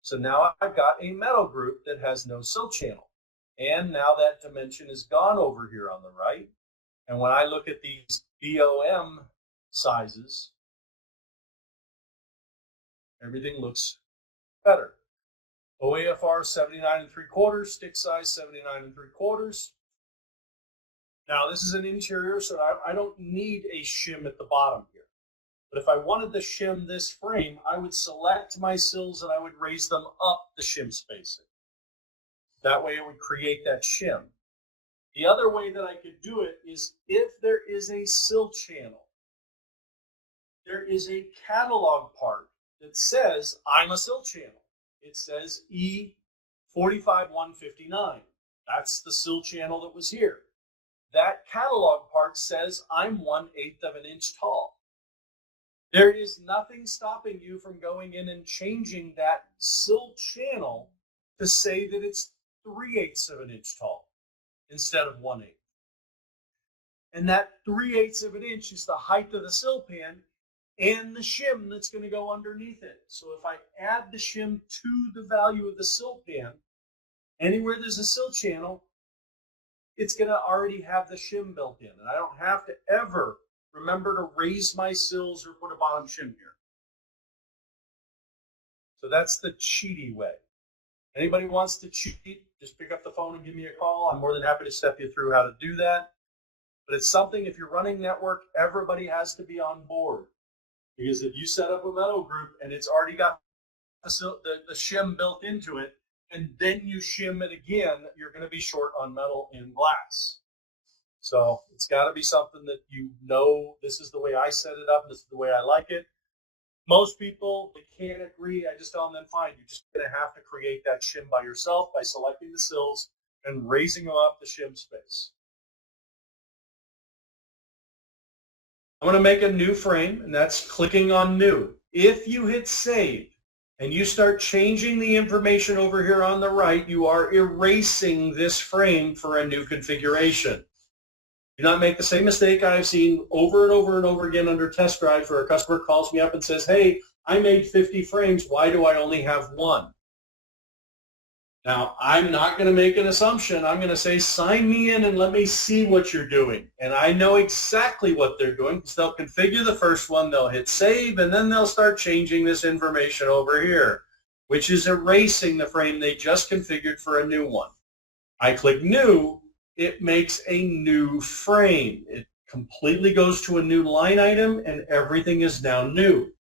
So now I've got a metal group that has no sill channel. And now that dimension is gone over here on the right. And when I look at these BOM sizes, everything looks better. OAFR 79 3/4, stick size 79 3/4. Now this is an interior, so I don't need a shim at the bottom here. But if I wanted to shim this frame, I would select my sills and I would raise them up the shim spacing. That way it would create that shim. The other way that I could do it is if there is a sill channel, there is a catalog part that says I'm a sill channel. It says E45159. That's the sill channel that was here. That catalog part says I'm 1/8 of an inch tall. There is nothing stopping you from going in and changing that sill channel to say that it's 3/8 of an inch tall instead of 1/8. And that 3/8 of an inch is the height of the sill pan and the shim that's going to go underneath it. So if I add the shim to the value of the sill pan, anywhere there's a sill channel, it's going to already have the shim built in. And I don't have to ever remember to raise my sills or put a bottom shim here. So that's the cheaty way. Anybody wants to cheat, just pick up the phone and give me a call. I'm more than happy to step you through how to do that. But it's something, if you're running network, everybody has to be on board. Because if you set up a metal group and it's already got the shim built into it, and then you shim it again, you're going to be short on metal and glass. So it's got to be something that this is the way I set it up, this is the way I like it. Most people, they can't agree. I just tell them, then fine, you're just going to have to create that shim by yourself by selecting the sills and raising them up the shim space. I'm going to make a new frame, and that's clicking on New. If you hit Save and you start changing the information over here on the right, you are erasing this frame for a new configuration. Do not make the same mistake I've seen over and over and over again under test drives where a customer calls me up and says, hey, I made 50 frames. Why do I only have one? Now, I'm not going to make an assumption. I'm going to say, sign me in and let me see what you're doing. And I know exactly what they're doing because they'll configure the first one, they'll hit save, and then they'll start changing this information over here, which is erasing the frame they just configured for a new one. I click New. It makes a new frame. It completely goes to a new line item, and everything is now new.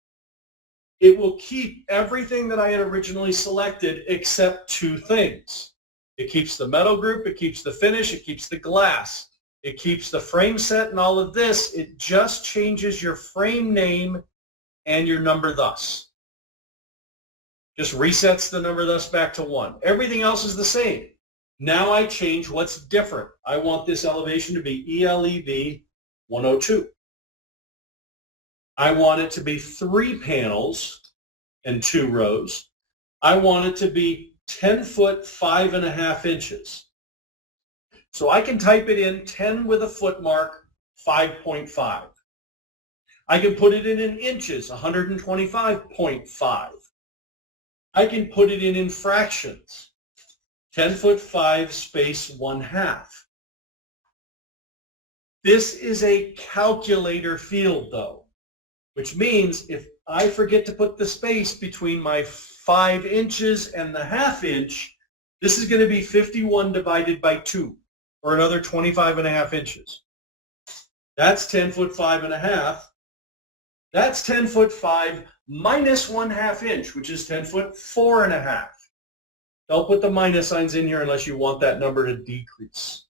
it will keep everything that I had originally selected except two things. It keeps the metal group, it keeps the finish, it keeps the glass, it keeps the frame set and all of this. It just changes your frame name and your number thus. Just resets the number thus back to 1. Everything else is the same. Now I change what's different. I want this elevation to be ELEV 102. I want it to be 3 panels and 2 rows. I want it to be 10 foot 5.5 inches. So I can type it in 10 with a foot mark, 5.5. I can put it in inches, 125.5. I can put it in fractions, 10 foot 5 space 1/2. This is a calculator field though, which means if I forget to put the space between my 5 inches and the 1/2 inch, this is going to be 51 divided by 2, or another 25.5 inches. That's 10 foot 5.5. That's 10 foot 5 minus 1/2 inch, which is 10 foot 4.5. Don't put the minus signs in here unless you want that number to decrease.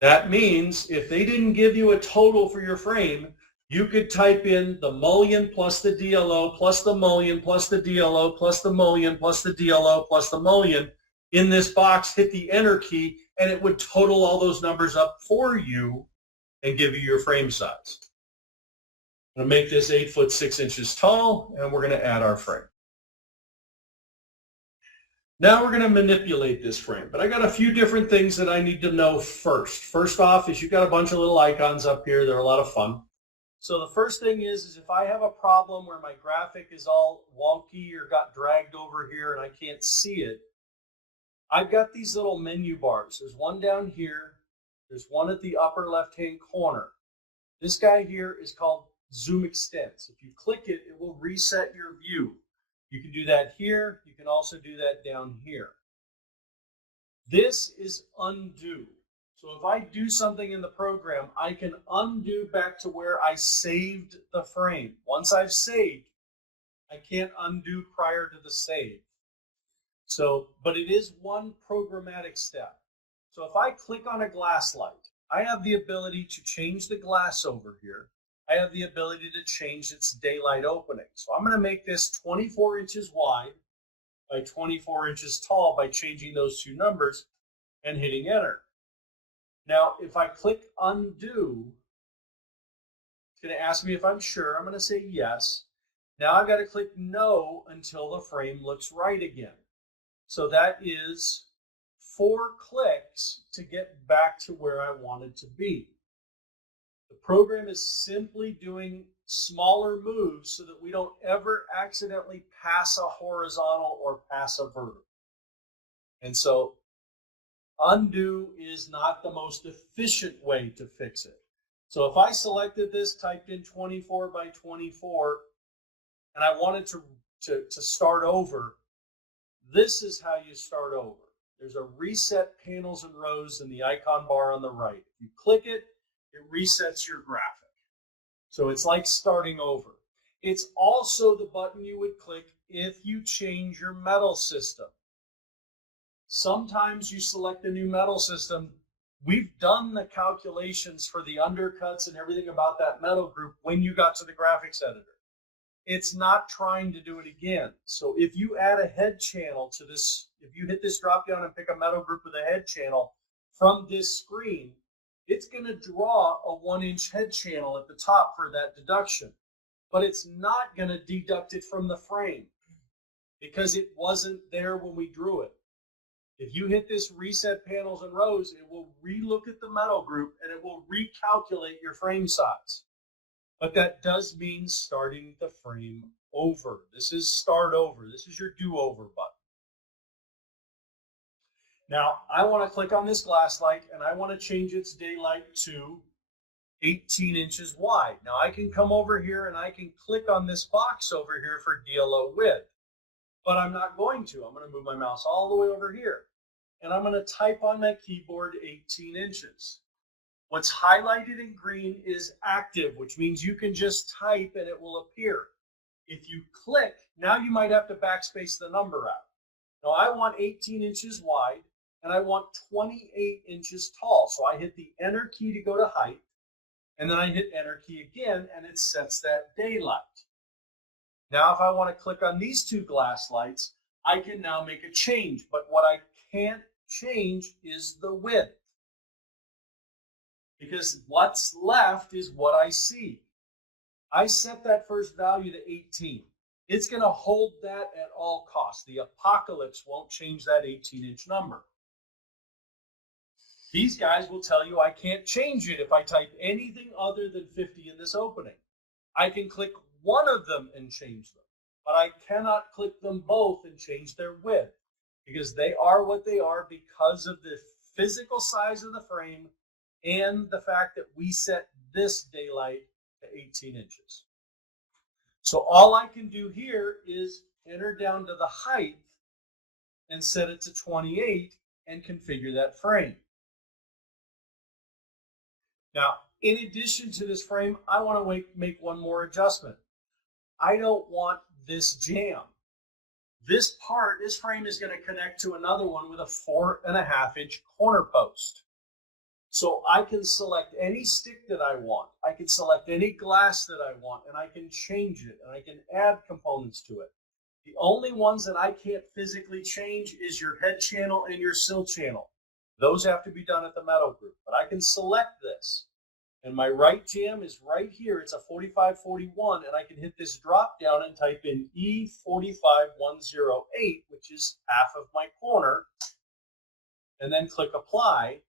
That means if they didn't give you a total for your frame, you could type in the mullion plus the DLO plus the mullion plus the DLO plus the mullion plus the DLO plus the mullion in this box, hit the enter key, and it would total all those numbers up for you and give you your frame size. I'm going to make this 8 foot 6 inches tall, and we're going to add our frame. Now we're going to manipulate this frame, but I got a few different things that I need to know first. First off is you've got a bunch of little icons up here. They're a lot of fun. So the first thing is if I have a problem where my graphic is all wonky or got dragged over here and I can't see it, I've got these little menu bars. There's one down here. There's one at the upper left-hand corner. This guy here is called Zoom Extents. If you click it, it will reset your view. You can do that here. You can also do that down here. This is undo. So if I do something in the program, I can undo back to where I saved the frame. Once I've saved, I can't undo prior to the save. So, but it is one programmatic step. So if I click on a glass light, I have the ability to change the glass over here. I have the ability to change its daylight opening. So I'm going to make this 24 inches wide by 24 inches tall by changing those two numbers and hitting enter. Now, if I click undo, it's going to ask me if I'm sure. I'm going to say yes. Now I've got to click no until the frame looks right again. So that is 4 clicks to get back to where I wanted to be. The program is simply doing smaller moves so that we don't ever accidentally pass a horizontal or pass a vertical. And so undo is not the most efficient way to fix it. So if I selected this, typed in 24 by 24, and I wanted to start over, this is how you start over. There's a reset panels and rows in the icon bar on the right. If you click it, it resets your graphic. So it's like starting over. It's also the button you would click if you change your metal system. Sometimes you select a new metal system. We've done the calculations for the undercuts and everything about that metal group when you got to the graphics editor. It's not trying to do it again. So if you add a head channel to this, if you hit this drop down and pick a metal group with a head channel from this screen, it's going to draw a 1-inch head channel at the top for that deduction. But it's not going to deduct it from the frame because it wasn't there when we drew it. If you hit this reset panels and rows, it will relook at the metal group and it will recalculate your frame size. But that does mean starting the frame over. This is start over. This is your do-over button. Now, I want to click on this glass light and I want to change its daylight to 18 inches wide. Now, I can come over here and I can click on this box over here for DLO width. But I'm not going to. I'm going to move my mouse all the way over here. And I'm going to type on my keyboard 18 inches. What's highlighted in green is active, which means you can just type and it will appear. If you click, now you might have to backspace the number out. Now I want 18 inches wide and I want 28 inches tall. So I hit the enter key to go to height, and then I hit enter key again and it sets that daylight. Now if I want to click on these two glass lights, I can now make a change, but what I can't change is the width, because what's left is what I see. I set that first value to 18. It's going to hold that at all costs. The apocalypse won't change that 18-inch number. These guys will tell you I can't change it if I type anything other than 50 in this opening. I can click one of them and change them, but I cannot click them both and change their width, because they are what they are because of the physical size of the frame and the fact that we set this daylight to 18 inches. So all I can do here is enter down to the height and set it to 28 and configure that frame. Now, in addition to this frame, I want to make one more adjustment. I don't want this jamb. This frame is going to connect to another one with a 4.5-inch corner post. So I can select any stick that I want. I can select any glass that I want, and I can change it, and I can add components to it. The only ones that I can't physically change is your head channel and your sill channel. Those have to be done at the metal group, but I can select this. And my right jam is right here. It's a 4541, and I can hit this drop down and type in E45108, which is half of my corner, and then click apply.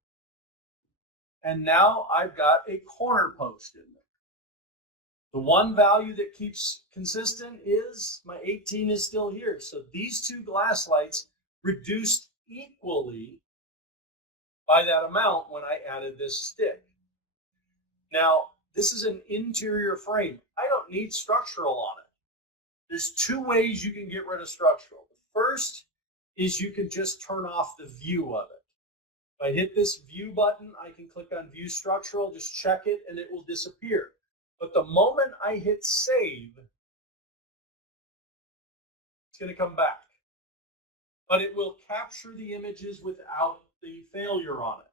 And now I've got a corner post in there. The one value that keeps consistent is my 18 is still here. So these two glass lights reduced equally by that amount when I added this stick. Now, this is an interior frame. I don't need structural on it. There's two ways you can get rid of structural. The first is you can just turn off the view of it. If I hit this view button, I can click on view structural, just check it, and it will disappear. But the moment I hit save, it's going to come back. But it will capture the images without the failure on it.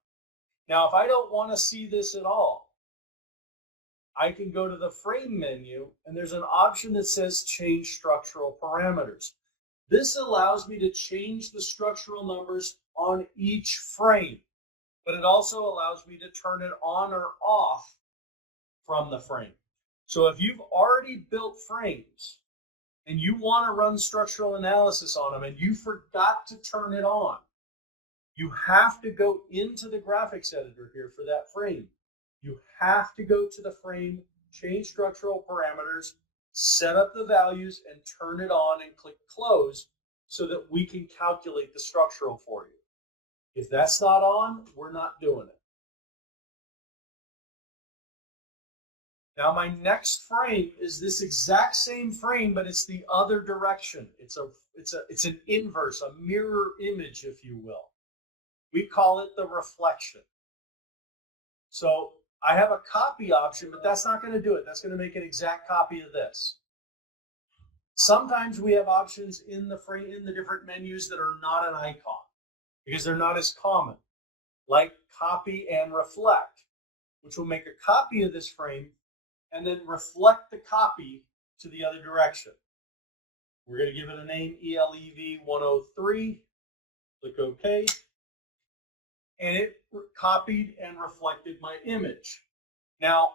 Now, if I don't want to see this at all, I can go to the frame menu, and there's an option that says change structural parameters. This allows me to change the structural numbers on each frame, but it also allows me to turn it on or off from the frame. So if you've already built frames and you want to run structural analysis on them and you forgot to turn it on, you have to go into the graphics editor here for that frame. You have to go to the frame, change structural parameters, set up the values, and turn it on and click close so that we can calculate the structural for you. If that's not on, we're not doing it. Now my next frame is this exact same frame, but it's the other direction. It's an inverse, a mirror image, if you will. We call it the reflection. So I have a copy option, but that's not going to do it. That's going to make an exact copy of this. Sometimes we have options in the frame, in the different menus that are not an icon because they're not as common, like copy and reflect, which will make a copy of this frame and then reflect the copy to the other direction. We're going to give it a name, ELEV103. Click OK. And it copied and reflected my image. Now,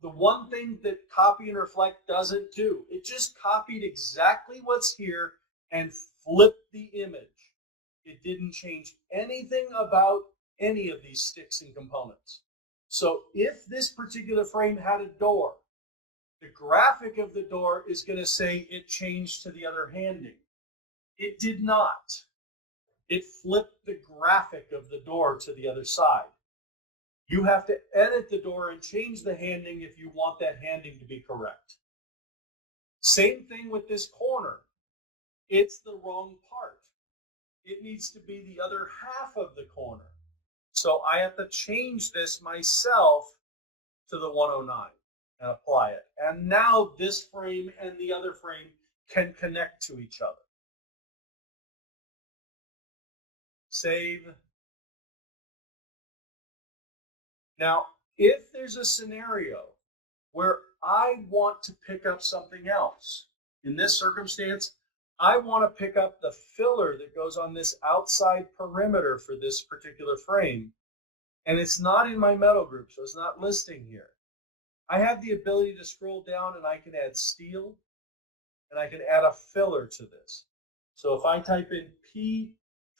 the one thing that copy and reflect doesn't do, it just copied exactly what's here and flipped the image. It didn't change anything about any of these sticks and components. So if this particular frame had a door, the graphic of the door is going to say it changed to the other handing. It did not. It flipped the graphic of the door to the other side. You have to edit the door and change the handing if you want that handing to be correct. Same thing with this corner. It's the wrong part. It needs to be the other half of the corner. So I have to change this myself to the 109. and apply it. And now this frame and the other frame can connect to each other. Save. Now, if there's a scenario where I want to pick up something else, in this circumstance, I want to pick up the filler that goes on this outside perimeter for this particular frame, and it's not in my metal group, so it's not listing here. I have the ability to scroll down and I can add steel, and I can add a filler to this. So if I type in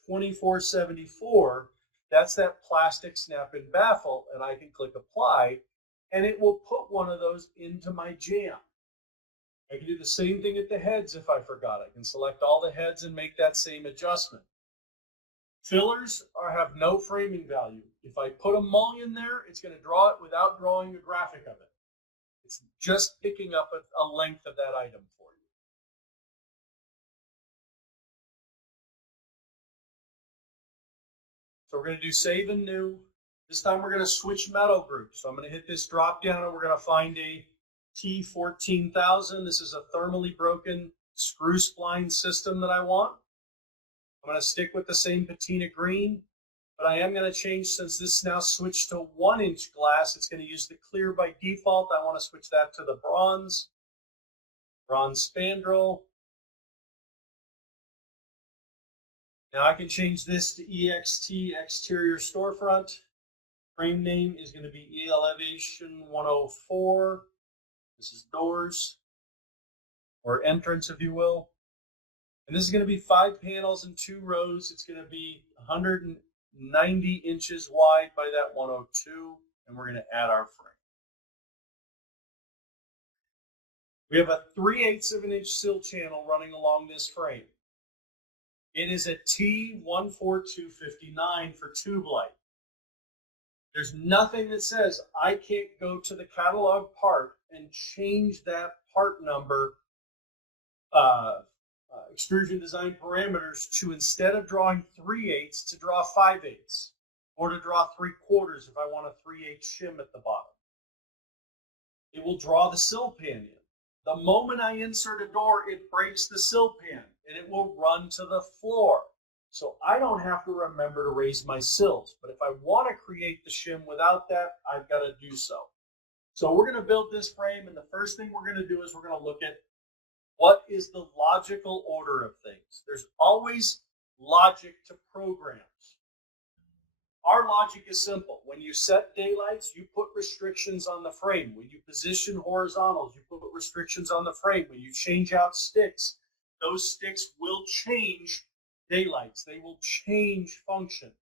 P2474, that's that plastic snap-in baffle, and I can click apply, and it will put one of those into my jam. I can do the same thing at the heads if I forgot. I can select all the heads and make that same adjustment. Fillers have no framing value. If I put a mullion there, it's going to draw it without drawing a graphic of it. It's just picking up a length of that item for you. So we're going to do save and new. This time we're going to switch metal groups. So I'm going to hit this drop down and we're going to find a T14000. This is a thermally broken screw spline system that I want. I'm going to stick with the same patina green, but I am going to change, since this now switched to 1-inch glass, it's going to use the clear by default. I want to switch that to the bronze spandrel. Now I can change this to EXT exterior storefront. Frame name is going to be Elevation 104. This is doors, or entrance, if you will. And this is going to be 5 panels and 2 rows. It's going to be 190 inches wide by that 102. And we're going to add our frame. We have a 3/8 of an inch sill channel running along this frame. It is a T14259 for tube light. There's nothing that says I can't go to the catalog part and change that part number, extrusion design parameters, to, instead of drawing 3/8, to draw 5/8, or to draw 3/4 if I want a 3/8 shim at the bottom. It will draw the sill pan in. The moment I insert a door, it breaks the sill pan and it will run to the floor. So I don't have to remember to raise my sills. But if I want to create the shim without that, I've got to do so. So we're going to build this frame, and the first thing we're going to do is we're going to look at what is the logical order of things. There's always logic to programs. Our logic is simple. When you set daylights, you put restrictions on the frame. When you position horizontals, you put restrictions on the frame. When you change out sticks, those sticks will change daylights. They will change function.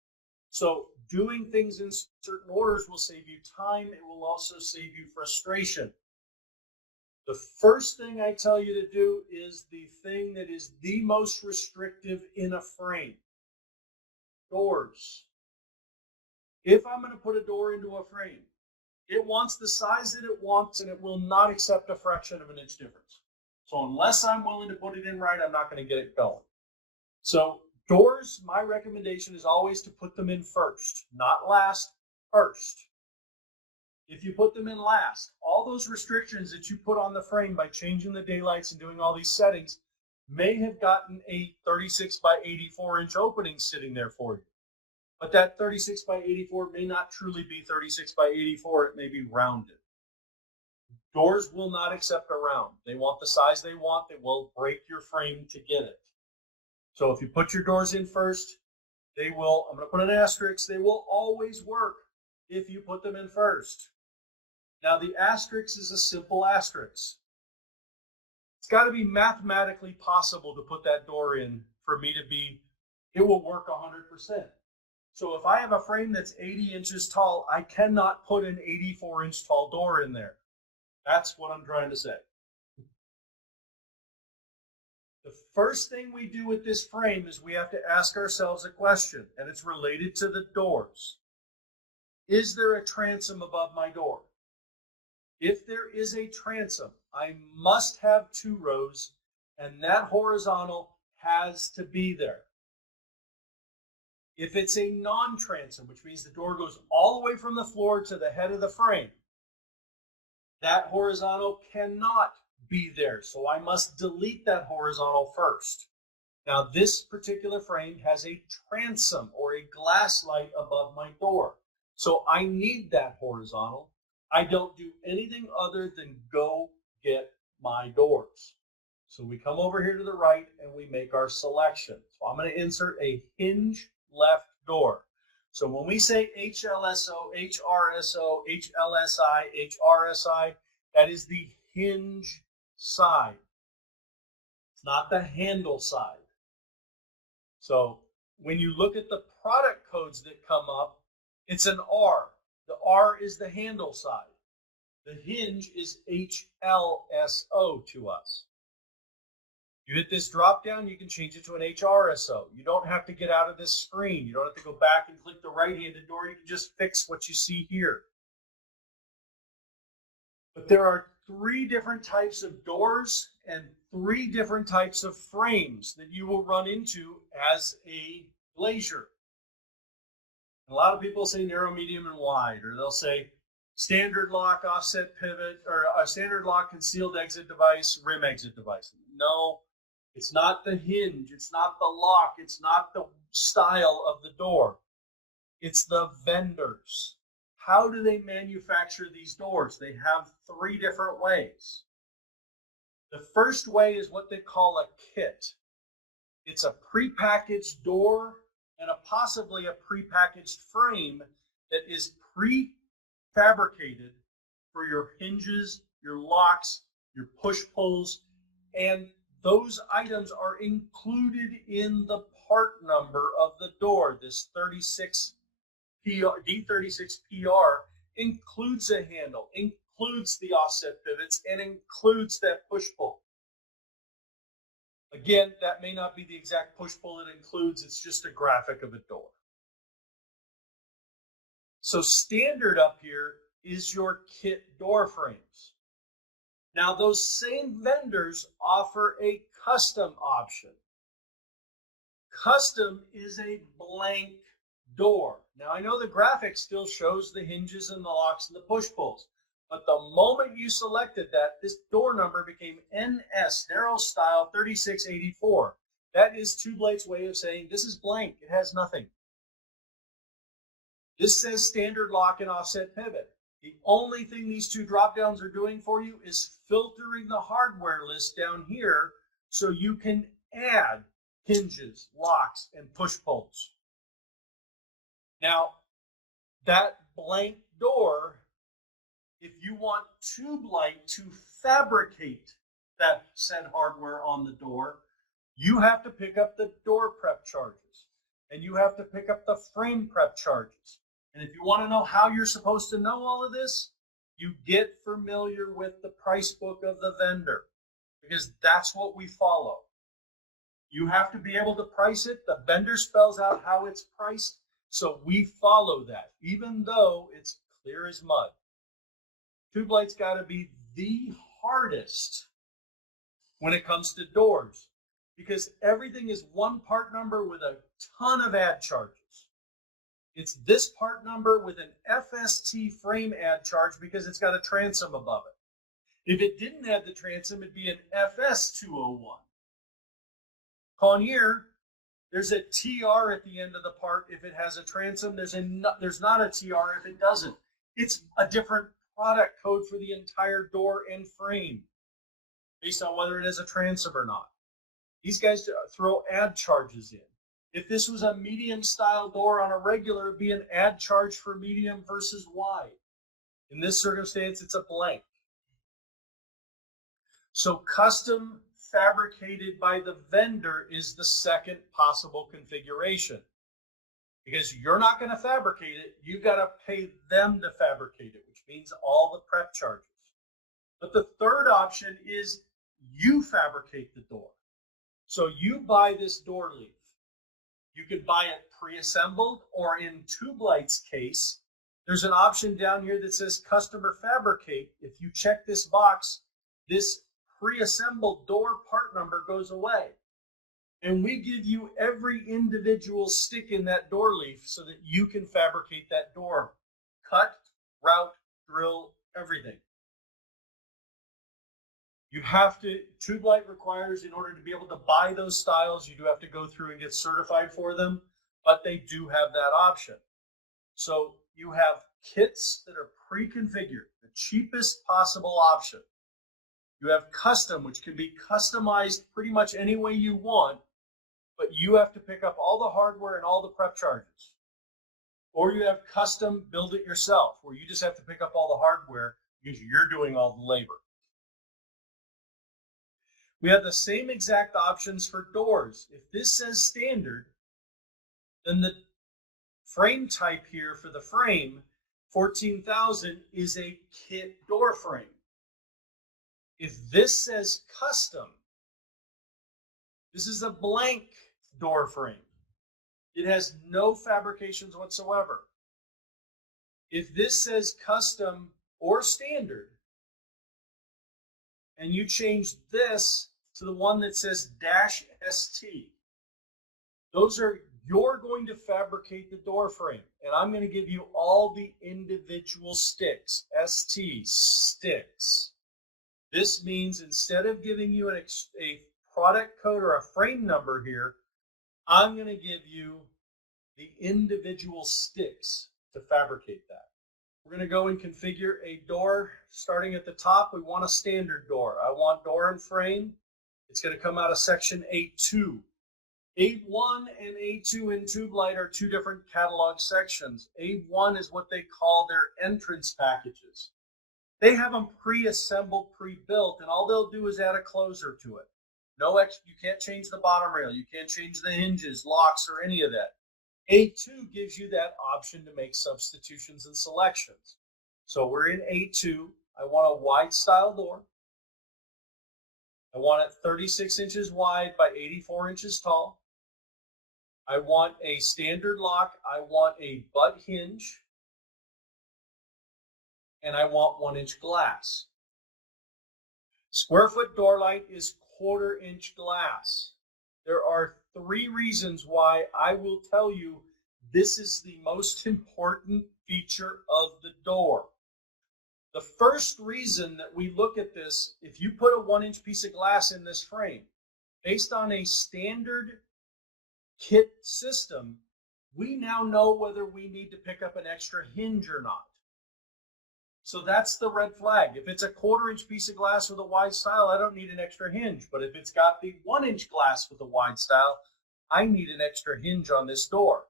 So doing things in certain orders will save you time. It will also save you frustration. The first thing I tell you to do is the thing that is the most restrictive in a frame. Doors. If I'm going to put a door into a frame, it wants the size that it wants, and it will not accept a fraction of an inch difference. So unless I'm willing to put it in right, I'm not going to get it going. So doors, my recommendation is always to put them in first, not last, first. If you put them in last, all those restrictions that you put on the frame by changing the daylights and doing all these settings may have gotten a 36 by 84 inch opening sitting there for you. But that 36 by 84 may not truly be 36 by 84. It may be rounded. Doors will not accept a round. They want the size they want. They will break your frame to get it. So if you put your doors in first, they will, I'm going to put an asterisk, they will always work if you put them in first. Now the asterisk is a simple asterisk. It's got to be mathematically possible to put that door in for me to be, it will work 100%. So if I have a frame that's 80 inches tall, I cannot put an 84-inch tall door in there. That's what I'm trying to say. The first thing we do with this frame is we have to ask ourselves a question, and it's related to the doors. Is there a transom above my door? If there is a transom, I must have 2 rows, and that horizontal has to be there. If it's a non-transom, which means the door goes all the way from the floor to the head of the frame, That horizontal cannot be there, so I must delete that horizontal first. Now, this particular frame has a transom or a glass light above my door, so I need that horizontal. I don't do anything other than go get my doors. So we come over here to the right and we make our selection. So I'm going to insert a hinge left door. So when we say HLSO, HRSO, HLSI, HRSI, that is the hinge side. It's not the handle side. So when you look at the product codes that come up, it's an R. The R is the handle side. The hinge is HLSO to us. You hit this drop down, you can change it to an HRSO. You don't have to get out of this screen. You don't have to go back and click the right-handed door. You can just fix what you see here. But there are 3 different types of doors and 3 different types of frames that you will run into as a glazier. A lot of people say narrow, medium, and wide, or they'll say standard lock, offset pivot, or a standard lock, concealed exit device, rim exit device. No, it's not the hinge, it's not the lock, it's not the style of the door. It's the vendors. How do they manufacture these doors? They have 3 different ways. The first way is what they call a kit. It's a prepackaged door and possibly a prepackaged frame that is prefabricated for your hinges, your locks, your push-pulls, and those items are included in the part number of the door. This 36 D36PR includes a handle, includes the offset pivots, and includes that push-pull. Again, that may not be the exact push-pull it includes, it's just a graphic of a door. So standard up here is your kit door frames. Now those same vendors offer a custom option. Custom is a blank door. Now I know the graphic still shows the hinges and the locks and the push-pulls, but the moment you selected that, this door number became NS, Narrow Style 3684. That is TubeLight's way of saying this is blank, it has nothing. This says standard lock and offset pivot. The only thing these 2 drop-downs are doing for you is filtering the hardware list down here so you can add hinges, locks, and push-pulls. Now, that blank door, if you want TubeLight to fabricate that said hardware on the door, you have to pick up the door prep charges, and you have to pick up the frame prep charges. And if you want to know how you're supposed to know all of this, you get familiar with the price book of the vendor, because that's what we follow. You have to be able to price it. The vendor spells out how it's priced, so we follow that, even though it's clear as mud. TubeLight's got to be the hardest when it comes to doors, because everything is one part number with a ton of add charges. It's this part number with an FST frame add charge because it's got a transom above it. If it didn't have the transom, it'd be an FS201. Connier, there's a TR at the end of the part if it has a transom. There's not a TR if it doesn't. It's a different product code for the entire door and frame based on whether it has a transom or not. These guys throw add charges in. If this was a medium style door on a regular, it'd be an add charge for medium versus wide. In this circumstance, it's a blank. So custom fabricated by the vendor is the second possible configuration. Because you're not going to fabricate it, you've got to pay them to fabricate it, which means all the prep charges. But the third option is you fabricate the door. So you buy this door leaf. You can buy it pre-assembled, or in TubeLight's case, there's an option down here that says customer fabricate. If you check this box, this pre-assembled door part number goes away. And we give you every individual stick in that door leaf so that you can fabricate that door. Cut, route, drill, everything. You have to, Tube Light requires, in order to be able to buy those styles, you do have to go through and get certified for them, but they do have that option. So you have kits that are pre-configured, the cheapest possible option. You have custom, which can be customized pretty much any way you want, but you have to pick up all the hardware and all the prep charges. Or you have custom, build it yourself, where you just have to pick up all the hardware because you're doing all the labor. We have the same exact options for doors. If this says standard, then the frame type here for the frame, 14,000, is a kit door frame. If this says custom, this is a blank door frame. It has no fabrications whatsoever. If this says custom or standard, and you change this to the one that says -ST, those are, you're going to fabricate the door frame, and I'm going to give you all the individual sticks, ST, sticks. This means instead of giving you a product code or a frame number here, I'm going to give you the individual sticks to fabricate that. We're going to go and configure a door. Starting at the top, we want a standard door. I want door and frame. It's going to come out of section A2. A1 and A2 in Tube Light are two different catalog sections. A1 is what they call their entrance packages. They have them pre-assembled, pre-built, and all they'll do is add a closer to it. No extra, you can't change the bottom rail, you can't change the hinges, locks, or any of that. A2 gives you that option to make substitutions and selections. So we're in A2. I want a wide style door. I want it 36 inches wide by 84 inches tall. I want a standard lock. I want a butt hinge. And I want 1-inch glass. Square foot door light is 1/4 inch glass. There are 3 reasons why I will tell you this is the most important feature of the door. The first reason that we look at this, if you put a 1-inch piece of glass in this frame, based on a standard kit system, we now know whether we need to pick up an extra hinge or not. So that's the red flag. If it's a 1/4 inch piece of glass with a wide style, I don't need an extra hinge. But if it's got the 1-inch glass with a wide style, I need an extra hinge on this door.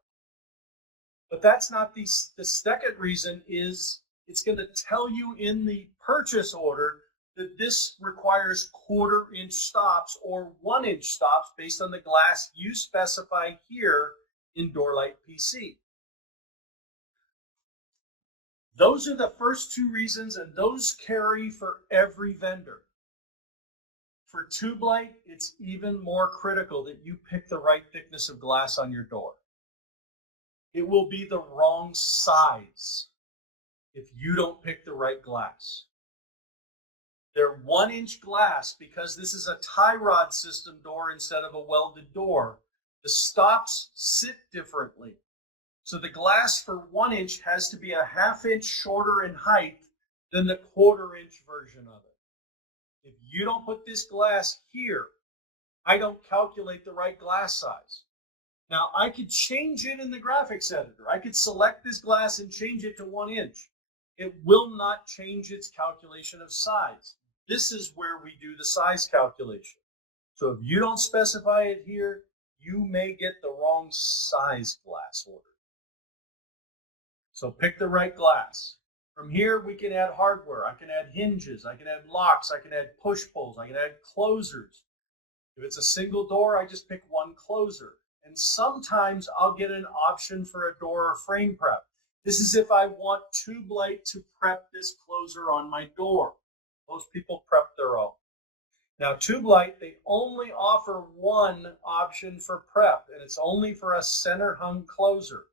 But that's not the second reason. Is it's going to tell you in the purchase order that this requires 1/4 inch stops or 1-inch stops based on the glass you specify here in Door Light PC. Those are the first 2 reasons, and those carry for every vendor. For Tube Light, it's even more critical that you pick the right thickness of glass on your door. It will be the wrong size if you don't pick the right glass. They're 1-inch glass because this is a tie rod system door instead of a welded door. The stops sit differently. So the glass for 1-inch has to be a 1/2 inch shorter in height than the 1/4 inch version of it. If you don't put this glass here, I don't calculate the right glass size. Now, I could change it in the graphics editor. I could select this glass and change it to 1-inch. It will not change its calculation of size. This is where we do the size calculation. So if you don't specify it here, you may get the wrong size glass ordered. So pick the right glass. From here, we can add hardware. I can add hinges. I can add locks. I can add push pulls. I can add closers. If it's a single door, I just pick one closer. And sometimes I'll get an option for a door or frame prep. This is if I want Tube Light to prep this closer on my door. Most people prep their own. Now, Tube Light, they only offer one option for prep, and it's only for a center hung closer.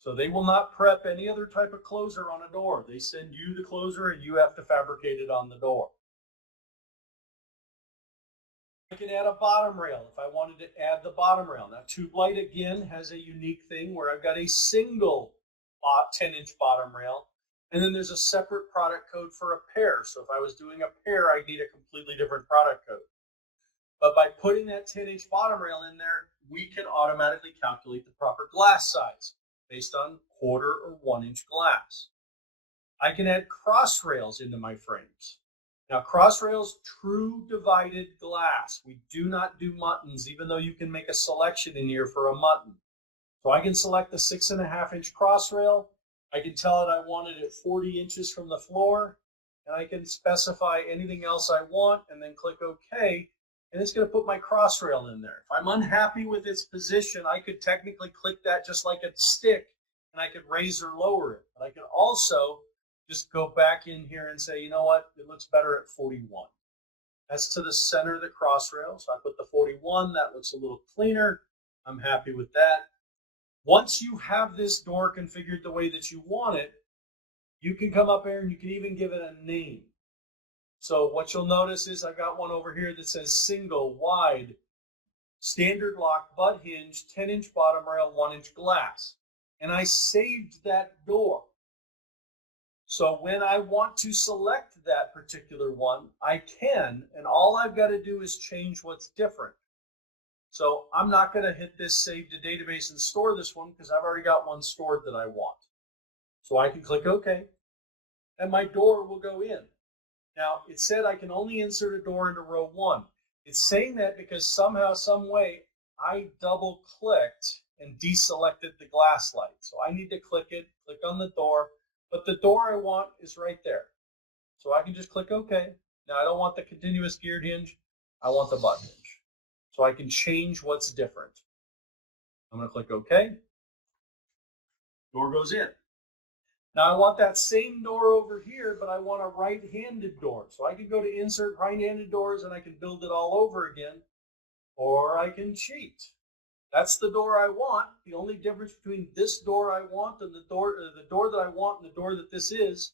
So they will not prep any other type of closer on a door. They send you the closer and you have to fabricate it on the door. I can add a bottom rail if I wanted to add the bottom rail. Now, Tube Light again has a unique thing where I've got a single 10-inch bottom rail. And then there's a separate product code for a pair. So if I was doing a pair, I'd need a completely different product code. But by putting that 10-inch bottom rail in there, we can automatically calculate the proper glass size based on quarter or 1-inch glass. I can add cross rails into my frames. Now, cross rails, true divided glass. We do not do muttons, even though you can make a selection in here for a mutton. So I can select the 6.5-inch cross rail. I can tell it I want it at 40 inches from the floor, and I can specify anything else I want and then click OK, and it's going to put my cross rail in there. If I'm unhappy with its position, I could technically click that just like a stick, and I could raise or lower it. But I can also just go back in here and say, you know what, it looks better at 41. That's to the center of the cross rail, so I put the 41. That looks a little cleaner. I'm happy with that. Once you have this door configured the way that you want it, you can come up here and you can even give it a name. So what you'll notice is I've got one over here that says single, wide, standard lock, butt hinge, 10-inch bottom rail, 1-inch glass. And I saved that door. So when I want to select that particular one, I can, and all I've got to do is change what's different. So I'm not going to hit this save to database and store this one because I've already got one stored that I want. So I can click OK, and my door will go in. Now, it said I can only insert a door into row 1. It's saying that because somehow, some way, I double-clicked and deselected the glass light. So I need to click it, click on the door, but the door I want is right there. So I can just click OK. Now, I don't want the continuous geared hinge. I want the butt hinge. So I can change what's different. I'm going to click OK. Door goes in. Now I want that same door over here, but I want a right-handed door. So I can go to insert right-handed doors and I can build it all over again, or I can cheat. That's the door I want. The only difference between this door I want and the door that I want and the door that this is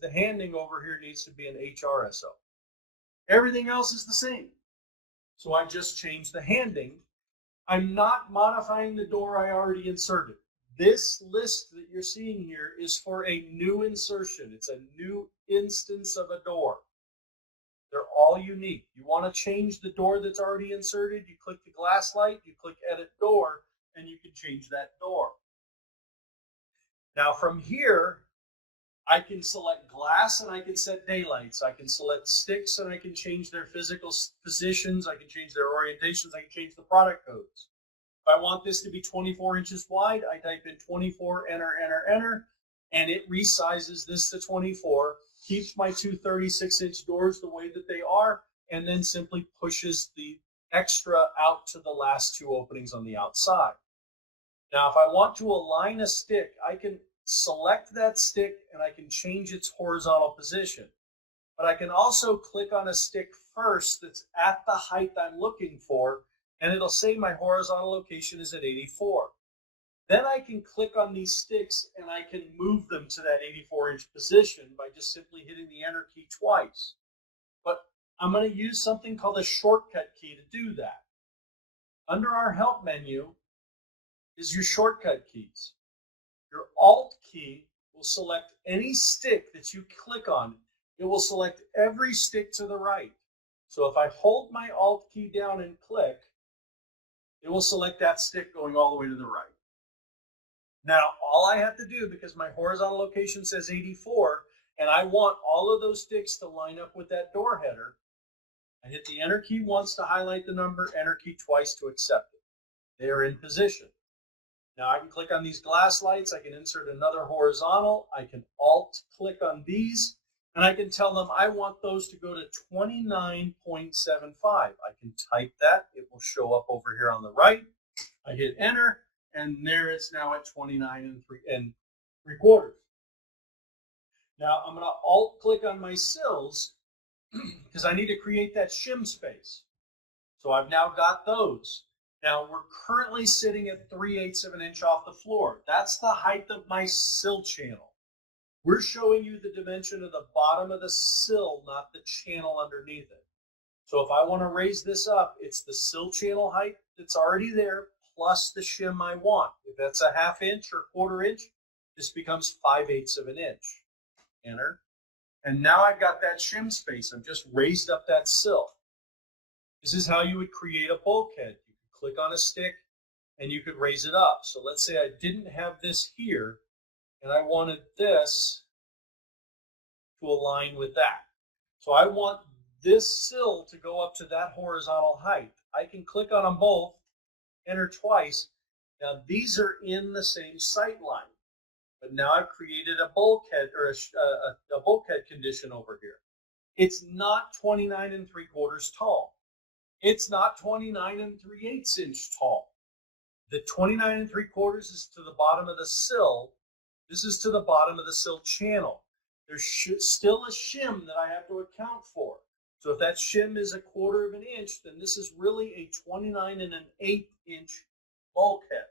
the handing over here needs to be an HRSO. Everything else is the same. So I just changed the handing. I'm not modifying the door I already inserted. This list that you're seeing here is for a new insertion. It's a new instance of a door. They're all unique. You want to change the door that's already inserted, you click the glass light, you click edit door, and you can change that door. Now from here, I can select glass and I can set daylights. I can select sticks and I can change their physical positions. I can change their orientations. I can change the product codes. If I want this to be 24 inches wide, I type in 24, enter, enter, enter, and it resizes this to 24, keeps my two 36-inch doors the way that they are, and then simply pushes the extra out to the last two openings on the outside. Now, if I want to align a stick, I can select that stick and I can change its horizontal position. But I can also click on a stick first that's at the height I'm looking for, and it'll say my horizontal location is at 84. Then I can click on these sticks and I can move them to that 84-inch position by just simply hitting the enter key twice. But I'm going to use something called a shortcut key to do that. Under our help menu is your shortcut keys. Your Alt key will select any stick that you click on. It will select every stick to the right. So if I hold my Alt key down and click, it will select that stick going all the way to the right. Now, all I have to do, because my horizontal location says 84, and I want all of those sticks to line up with that door header, I hit the enter key once to highlight the number, enter key twice to accept it. They are in position. Now I can click on these glass lights, I can insert another horizontal, I can Alt click on these, and I can tell them I want those to go to 29.75. I can type that, it will show up over here on the right. I hit enter, and there it's now at 29 and 3/4. Now I'm going to Alt click on my sills because I need to create that shim space. So I've now got those. Now we're currently sitting at 3/8 of an inch off the floor. That's the height of my sill channel. We're showing you the dimension of the bottom of the sill, not the channel underneath it. So if I want to raise this up, it's the sill channel height that's already there plus the shim I want. If that's a 1/2 inch or 1/4 inch, This becomes 5/8 of an inch. Enter. And now I've got that shim space. I've just raised up that sill. This is how you would create a bulkhead. You could click on a stick and you could raise it up. So let's say I didn't have this here and I wanted this to align with that. So I want this sill to go up to that horizontal height. I can click on them both, enter twice. Now these are in the same sight line, but now I've created a bulkhead or a bulkhead condition over here. It's not 29 3/4 tall. It's not 29 3/8 inch tall. The 29 3/4 is to the bottom of the sill. This is to the bottom of the sill channel. There's still a shim that I have to account for. So if that shim is 1/4 of an inch, then this is really a 29 1/8 inch bulkhead.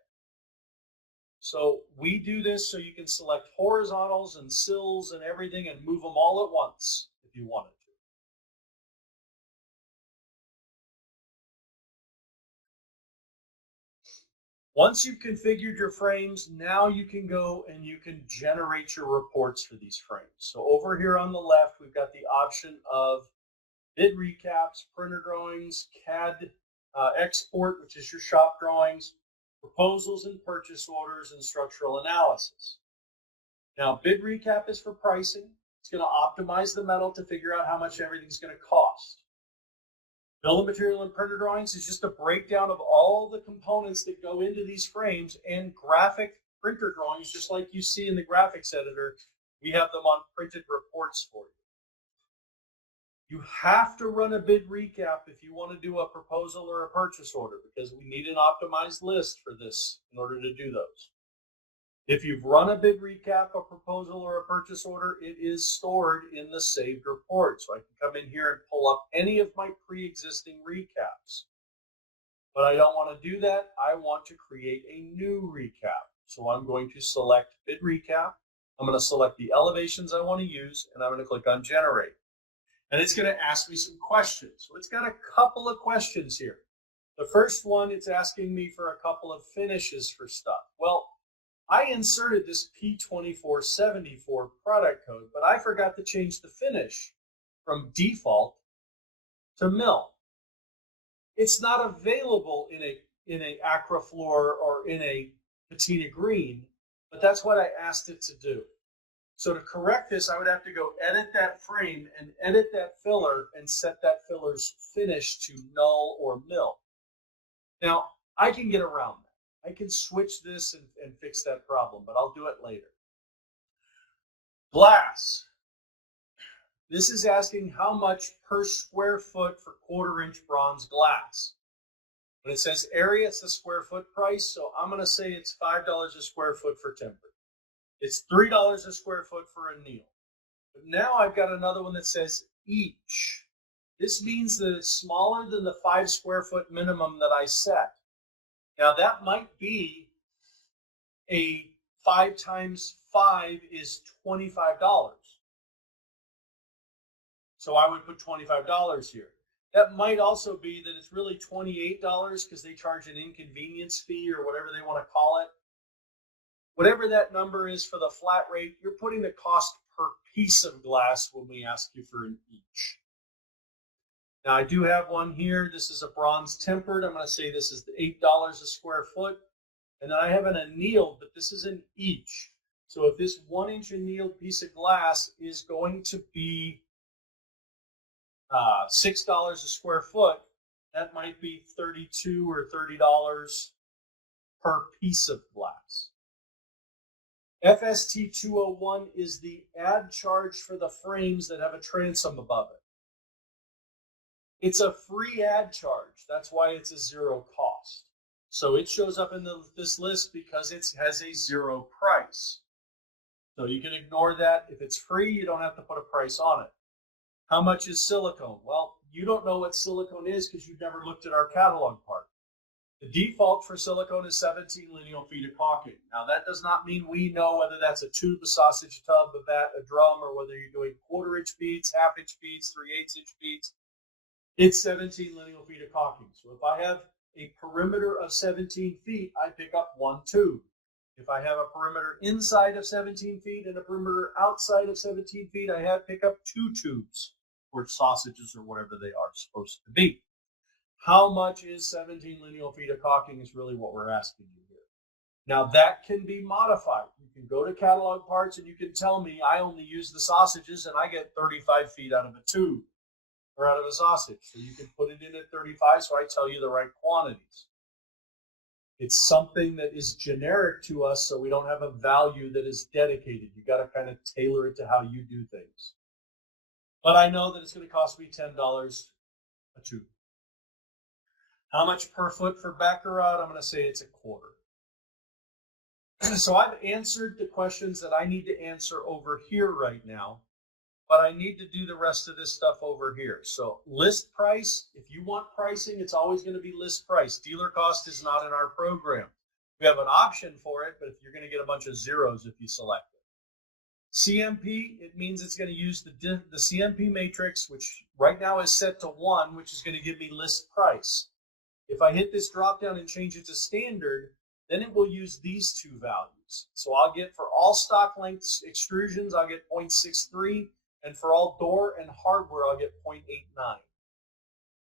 So we do this so you can select horizontals and sills and everything and move them all at once if you wanted to. Once you've configured your frames, now you can go and you can generate your reports for these frames. So over here on the left, we've got the option of bid recaps, printer drawings, CAD export, which is your shop drawings, proposals and purchase orders, and structural analysis. Now, bid recap is for pricing. It's going to optimize the metal to figure out how much everything's going to cost. Bill of material and printer drawings is just a breakdown of all the components that go into these frames, and graphic printer drawings, just like you see in the graphics editor. We have them on printed reports for you. You have to run a bid recap if you want to do a proposal or a purchase order, because we need an optimized list for this in order to do those. If you've run a bid recap, a proposal, or a purchase order, it is stored in the saved report. So I can come in here and pull up any of my pre-existing recaps. But I don't want to do that. I want to create a new recap. So I'm going to select bid recap. I'm going to select the elevations I want to use, and I'm going to click on generate. And it's going to ask me some questions. So it's got a couple of questions here. The first one, it's asking me for a couple of finishes for stuff. Well, I inserted this P2474 product code, but I forgot to change the finish from default to mill. It's not available in a Acroflor or in a patina green, but that's what I asked it to do. So to correct this, I would have to go edit that frame and edit that filler and set that filler's finish to null or mill. Now, I can get around that. I can switch this and fix that problem, but I'll do it later. Glass. This is asking how much per square foot for 1/4 inch bronze glass. When it says area, it's the square foot price, so I'm going to say it's $5 a square foot for tempered. It's $3 a square foot for anneal. But now I've got another one that says each. This means that it's smaller than the 5 square foot minimum that I set. Now that might be a 5 times 5 is $25. So I would put $25 here. That might also be that it's really $28 because they charge an inconvenience fee or whatever they want to call it. Whatever that number is for the flat rate, you're putting the cost per piece of glass when we ask you for an each. Now I do have one here. This is a bronze tempered. I'm going to say this is $8 a square foot. And then I have an annealed, but this is an each. So if this 1 inch annealed piece of glass is going to be $6 a square foot, that might be $32 or $30 per piece of glass. FST 201 is the add charge for the frames that have a transom above it. It's a free add charge. That's why it's a zero cost. So it shows up in this list because it has a zero price. So you can ignore that. If it's free, you don't have to put a price on it. How much is silicone? Well, you don't know what silicone is because you've never looked at our catalog part. The default for silicone is 17 lineal feet of caulking. Now that does not mean we know whether that's a tube, a sausage tub, a vat, a drum, or whether you're doing 1/4 inch beads, 1/2 inch beads, 3/8 inch beads. It's 17 lineal feet of caulking. So if I have a perimeter of 17 feet, I pick up 1 tube. If I have a perimeter inside of 17 feet and a perimeter outside of 17 feet, I pick up 2 tubes or sausages or whatever they are supposed to be. How much is 17 lineal feet of caulking is really what we're asking you here. Now that can be modified. You can go to catalog parts and you can tell me I only use the sausages and I get 35 feet out of a tube or out of a sausage. So you can put it in at 35 so I tell you the right quantities. It's something that is generic to us, so we don't have a value that is dedicated. You got to kind of tailor it to how you do things. But I know that it's going to cost me $10 a tube. How much per foot for Baccarat? I'm going to say it's a quarter. So I've answered the questions that I need to answer over here right now, but I need to do the rest of this stuff over here. So list price, if you want pricing, it's always going to be list price. Dealer cost is not in our program. We have an option for it, but you're going to get a bunch of zeros if you select it. CMP, it means it's going to use the CMP matrix, which right now is set to 1, which is going to give me list price. If I hit this drop down and change it to standard, then it will use these 2 values. So I'll get for all stock lengths extrusions, I'll get 0.63. And for all door and hardware, I'll get 0.89.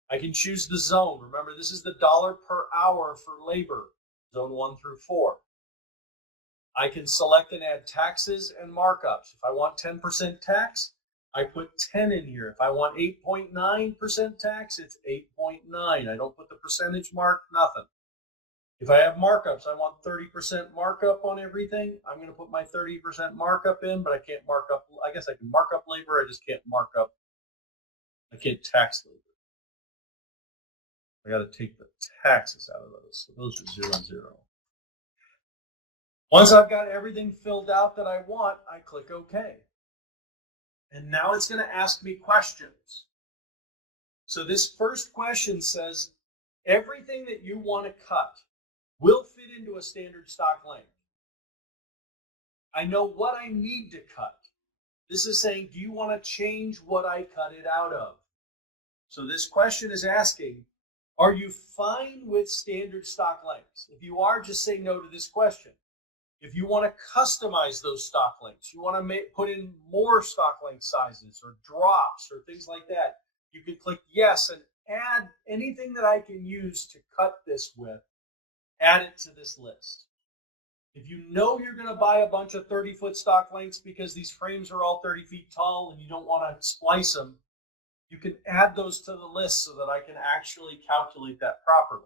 I can choose the zone. Remember, this is the dollar per hour for labor, zone 1 through 4. I can select and add taxes and markups. If I want 10% tax, I put 10 in here. If I want 8.9% tax, it's 8.9. I don't put the percentage mark, nothing. If I have markups, I want 30% markup on everything. I'm going to put my 30% markup in, but I can't mark up. I guess I can mark up labor. I just can't mark up. I can't tax labor. I got to take the taxes out of those. So those are 0 and 0. Once I've got everything filled out that I want, I click OK. And now it's going to ask me questions. So this first question says, everything that you want to cut will fit into a standard stock length. I know what I need to cut. This is saying, do you want to change what I cut it out of? So this question is asking, are you fine with standard stock lengths? If you are, just say no to this question. If you want to customize those stock lengths, you want to put in more stock length sizes or drops or things like that, you can click yes and add anything that I can use to cut this with. Add it to this list. If you know you're going to buy a bunch of 30-foot stock lengths because these frames are all 30 feet tall and you don't want to splice them, you can add those to the list so that I can actually calculate that properly.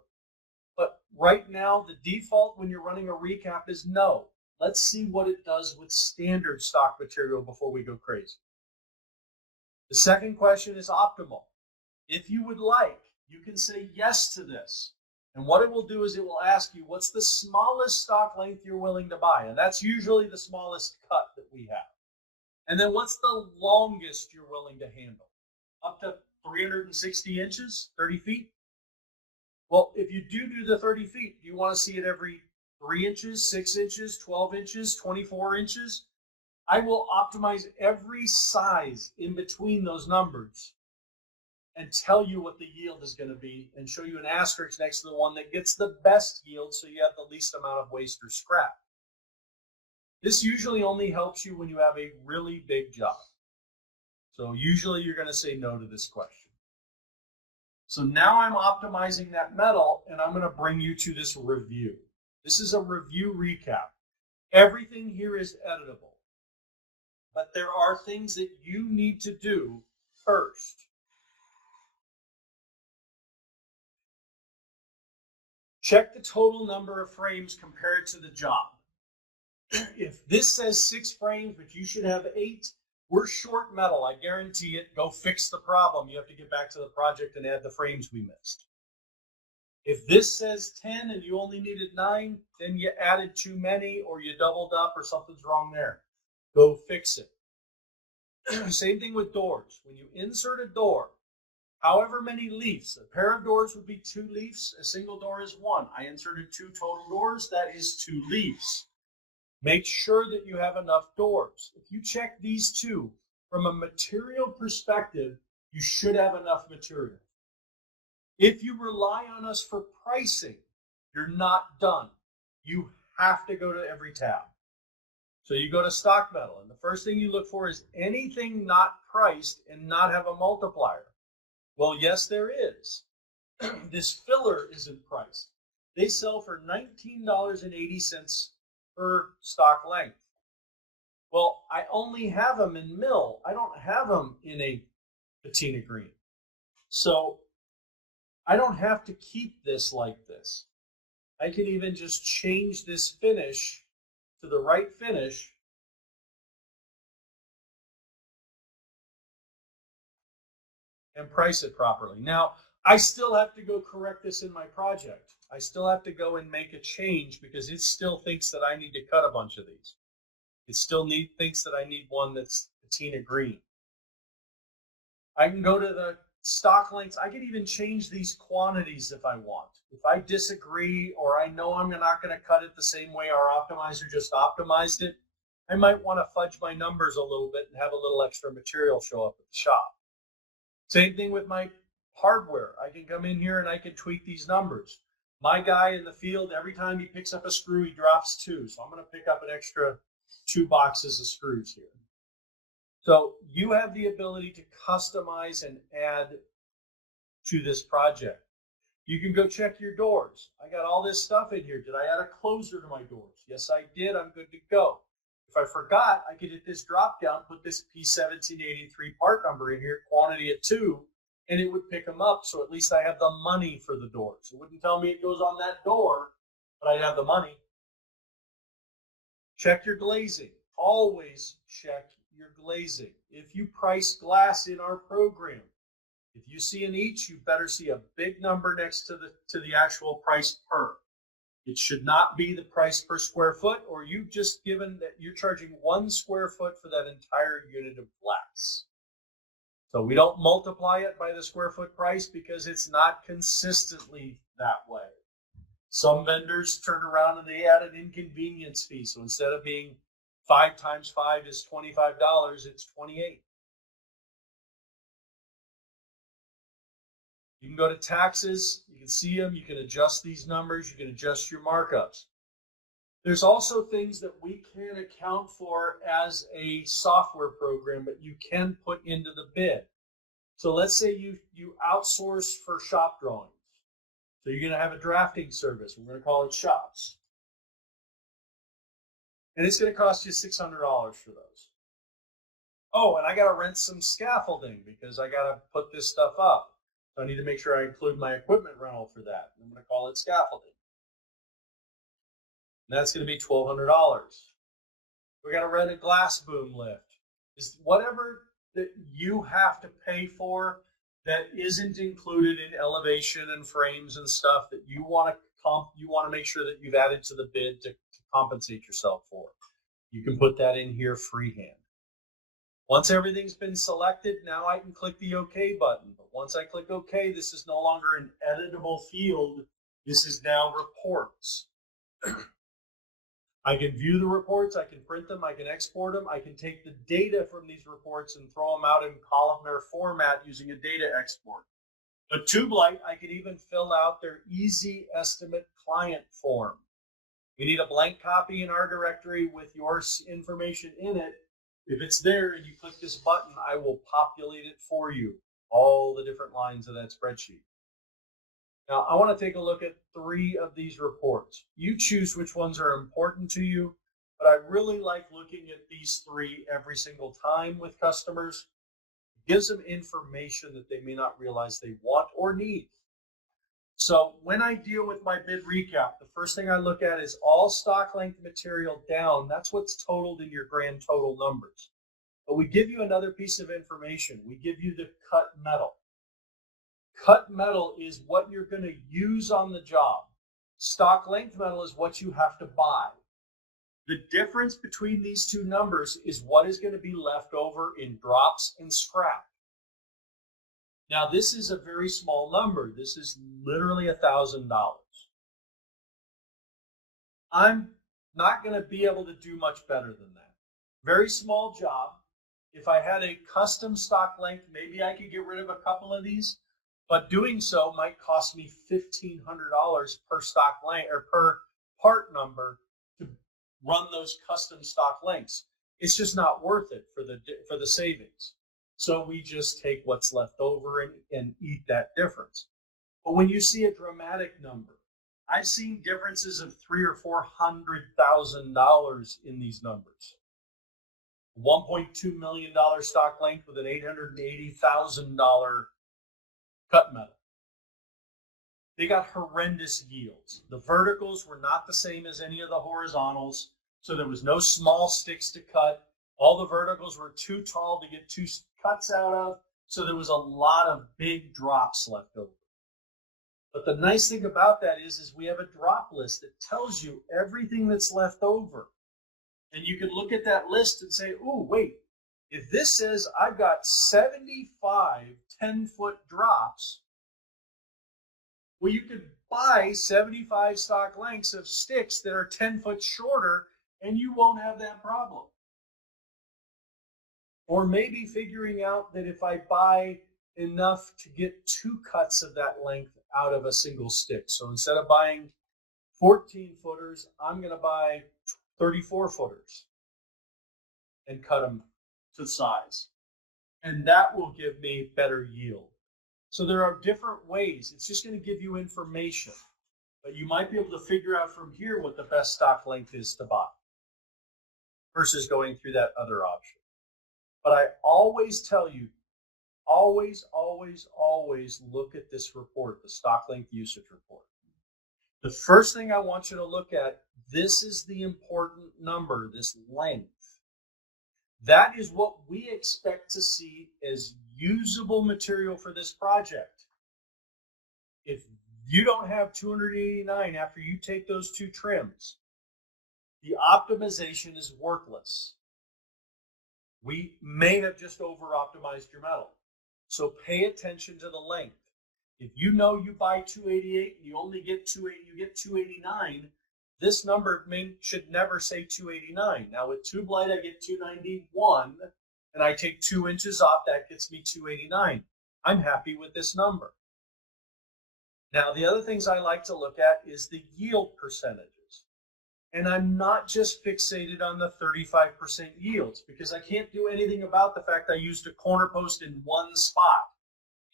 But right now, the default when you're running a recap is no. Let's see what it does with standard stock material before we go crazy. The second question is optimal. If you would like, you can say yes to this. And what it will do is it will ask you, what's the smallest stock length you're willing to buy? And that's usually the smallest cut that we have. And then what's the longest you're willing to handle? Up to 360 inches, 30 feet? Well, if you do the 30 feet, do you want to see it every 3 inches, 6 inches, 12 inches, 24 inches? I will optimize every size in between those numbers and tell you what the yield is going to be and show you an asterisk next to the one that gets the best yield so you have the least amount of waste or scrap. This usually only helps you when you have a really big job. So usually you're going to say no to this question. So now I'm optimizing that metal and I'm going to bring you to this review. This is a review recap. Everything here is editable, but there are things that you need to do first. Check the total number of frames compared to the job. If this says 6 frames, but you should have 8, we're short metal. I guarantee it. Go fix the problem. You have to get back to the project and add the frames we missed. If this says 10 and you only needed 9, then you added too many or you doubled up or something's wrong there. Go fix it. Same thing with doors. When you insert a door, however many leaves, a pair of doors would be 2 leaves, a single door is 1. I inserted 2 total doors, that is 2 leaves. Make sure that you have enough doors. If you check these 2, from a material perspective, you should have enough material. If you rely on us for pricing, you're not done. You have to go to every tab. So you go to stock metal, and the first thing you look for is anything not priced and not have a multiplier. Well, yes, there is. This filler isn't priced. They sell for $19.80 per stock length. Well, I only have them in mill. I don't have them in a patina green. So I don't have to keep this like this. I can even just change this finish to the right finish and price it properly. Now, I still have to go correct this in my project. I still have to go and make a change because it still thinks that I need to cut a bunch of these. It still thinks that I need one that's patina green. I can go to the stock lengths. I can even change these quantities if I want. If I disagree or I know I'm not going to cut it the same way our optimizer just optimized it, I might want to fudge my numbers a little bit and have a little extra material show up at the shop. Same thing with my hardware. I can come in here and I can tweak these numbers. My guy in the field, every time he picks up a screw, he drops 2. So I'm going to pick up an extra 2 boxes of screws here. So you have the ability to customize and add to this project. You can go check your doors. I got all this stuff in here. Did I add a closer to my doors? Yes, I did. I'm good to go. If I forgot, I could hit this drop down, put this P1783 part number in here, quantity at 2, and it would pick them up. So at least I have the money for the doors. It wouldn't tell me it goes on that door, but I'd have the money. Check your glazing. Always check your glazing. If you price glass in our program, if you see an each, you better see a big number next to the actual price per. It should not be the price per square foot, or you've just given that you're charging 1 square foot for that entire unit of glass. So we don't multiply it by the square foot price because it's not consistently that way. Some vendors turn around and they add an inconvenience fee. So instead of being 5 times 5 is $25, it's $28. You can go to taxes, you can see them, you can adjust these numbers, you can adjust your markups. There's also things that we can't account for as a software program, but you can put into the bid. So let's say you outsource for shop drawings. So you're going to have a drafting service. We're going to call it shops. And it's going to cost you $600 for those. Oh, and I got to rent some scaffolding because I got to put this stuff up. So I need to make sure I include my equipment rental for that. I'm going to call it scaffolding. And that's going to be $1,200. We got to rent a glass boom lift. Is whatever that you have to pay for that isn't included in elevation and frames and stuff that you want to make sure that you've added to the bid to compensate yourself for. You can put that in here freehand. Once everything's been selected, now I can click the OK button. But once I click OK, this is no longer an editable field. This is now reports. I can view the reports, I can print them, I can export them, I can take the data from these reports and throw them out in columnar format using a data export. A tube light, I can even fill out their easy estimate client form. You need a blank copy in our directory with your information in it. If it's there and you click this button, I will populate it for you, all the different lines of that spreadsheet. Now, I want to take a look at 3 of these reports. You choose which ones are important to you, but I really like looking at these 3 every single time with customers. It gives them information that they may not realize they want or need. So when I deal with my bid recap, the first thing I look at is all stock length material down. That's what's totaled in your grand total numbers. But we give you another piece of information. We give you the cut metal. Cut metal is what you're going to use on the job. Stock length metal is what you have to buy. The difference between these 2 numbers is what is going to be left over in drops and scrap. Now, this is a very small number. This is literally $1,000. I'm not going to be able to do much better than that. Very small job. If I had a custom stock length, maybe I could get rid of a couple of these. But doing so might cost me $1,500 per stock length or per part number run those custom stock lengths. It's just not worth it for the savings. So we just take what's left over and eat that difference. But when you see a dramatic number, I've seen differences of $300,000 or $400,000 in these numbers. $1.2 million stock length with an $880,000 cut metal. They got horrendous yields. The verticals were not the same as any of the horizontals, so there was no small sticks to cut. All the verticals were too tall to get two cuts out of, so there was a lot of big drops left over. But the nice thing about that is we have a drop list that tells you everything that's left over. And you can look at that list and say, oh, wait, if this says I've got 75 10-foot drops, well, you could buy 75 stock lengths of sticks that are 10 foot shorter, and you won't have that problem. Or maybe figuring out that if I buy enough to get 2 cuts of that length out of a single stick. So instead of buying 14 footers, I'm going to buy 34 footers and cut them to size. And that will give me better yield. So there are different ways. It's just going to give you information. But you might be able to figure out from here what the best stock length is to buy versus going through that other option. But I always tell you, always look at this report, the stock length usage report. The first thing I want you to look at, this is the important number, this length. That is what we expect to see as usable material for this project. If you don't have 289 after you take those 2 trims, the optimization is worthless. We may have just over-optimized your metal. So pay attention to the length. If you know you buy 288 and you only get 289, this number should never say 289. Now with tube light, I get 291, and I take 2 inches off, that gets me 289. I'm happy with this number. Now the other things I like to look at is the yield percentages. And I'm not just fixated on the 35% yields because I can't do anything about the fact I used a corner post in one spot.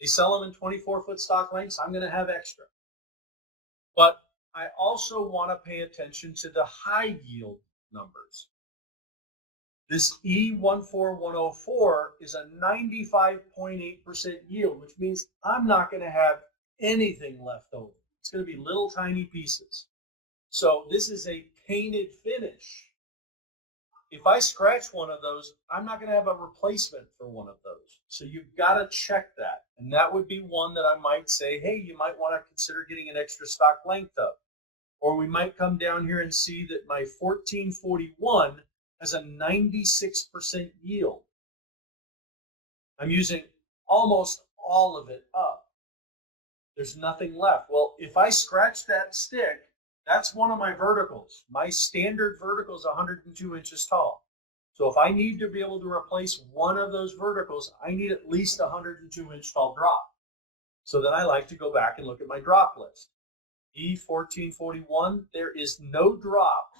They sell them in 24-foot stock lengths. I'm going to have extra. But I also want to pay attention to the high yield numbers. This E14104 is a 95.8% yield, which means I'm not going to have anything left over. It's going to be little tiny pieces. So this is a painted finish. If I scratch one of those, I'm not going to have a replacement for one of those. So you've got to check that. And that would be one that I might say, hey, you might want to consider getting an extra stock length of. Or we might come down here and see that my 1441 has a 96% yield. I'm using almost all of it up. There's nothing left. Well, if I scratch that stick, that's one of my verticals. My standard vertical is 102 inches tall. So if I need to be able to replace one of those verticals, I need at least a 102 inch tall drop. So then I like to go back and look at my drop list. E1441, there is no drop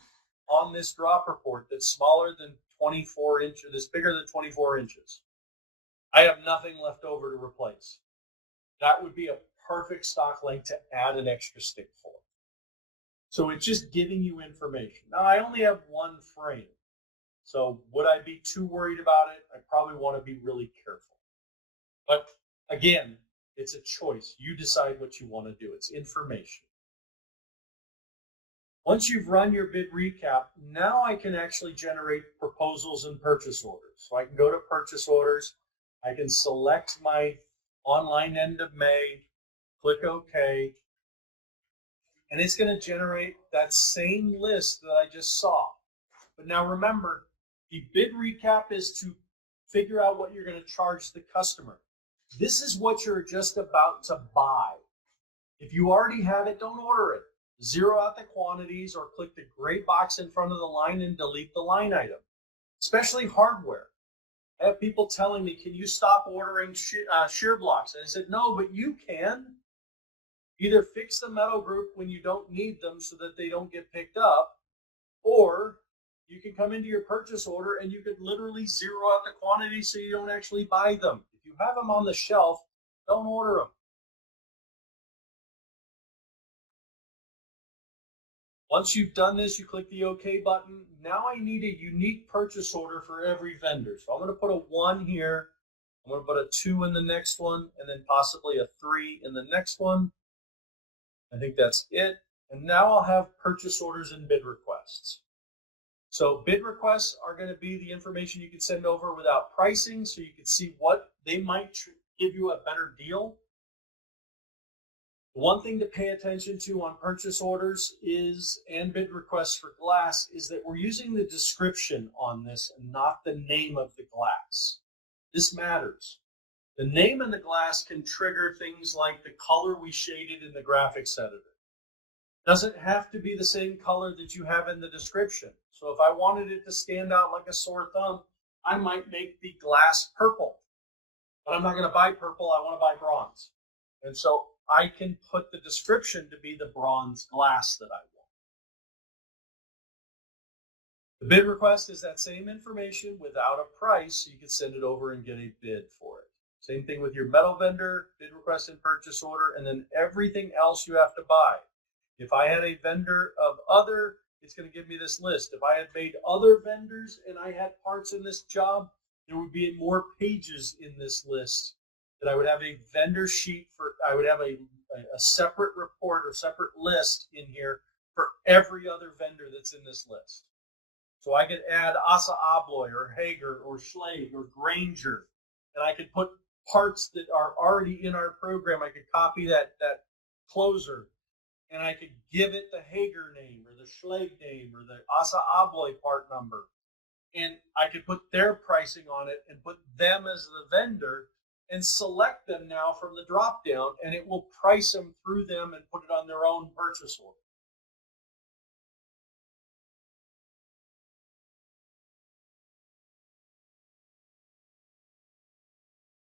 on this drop report that's smaller than 24 inches, that's bigger than 24 inches. I have nothing left over to replace. That would be a perfect stock length to add an extra stick for. So it's just giving you information. Now, I only have one frame. So would I be too worried about it? I probably want to be really careful. But again, it's a choice. You decide what you want to do. It's information. Once you've run your bid recap, now I can actually generate proposals and purchase orders. So I can go to purchase orders. I can select my online end of May, click OK, and it's going to generate that same list that I just saw. But now remember, the bid recap is to figure out what you're going to charge the customer. This is what you're just about to buy. If you already have it, don't order it. Zero out the quantities or click the gray box in front of the line and delete the line item, especially hardware. I have people telling me, can you stop ordering shear blocks? And I said, no, but you can. Either fix the metal group when you don't need them so that they don't get picked up, or you can come into your purchase order and you could literally zero out the quantity so you don't actually buy them. If you have them on the shelf, don't order them. Once you've done this, you click the OK button. Now I need a unique purchase order for every vendor. So I'm going to put a 1 here. I'm going to put a 2 in the next one, and then possibly a 3 in the next one. I think that's it. And now I'll have purchase orders and bid requests. So bid requests are going to be the information you can send over without pricing, so you can see what they might give you a better deal. One thing to pay attention to on purchase orders is, and bid requests for glass, is that we're using the description on this and not the name of the glass. This matters. The name of the glass can trigger things like the color we shaded in the graphics editor. Doesn't have to be the same color that you have in the description. So if I wanted it to stand out like a sore thumb, I might make the glass purple. But I'm not going to buy purple, I want to buy bronze. And so I can put the description to be the bronze glass that I want. The bid request is that same information without a price, so you can send it over and get a bid for it. Same thing with your metal vendor, bid request and purchase order, and then everything else you have to buy. If I had a vendor of other, it's going to give me this list. If I had made other vendors and I had parts in this job, there would be more pages in this list. That I would have a vendor sheet for, I would have a separate report or separate list in here for every other vendor that's in this list. So I could add Assa Abloy or Hager or Schlage or Granger, and I could put parts that are already in our program. I could copy that closer, and I could give it the Hager name or the Schlage name or the Assa Abloy part number, and I could put their pricing on it and put them as the vendor and select them now from the drop down, and it will price them through them and put it on their own purchase order.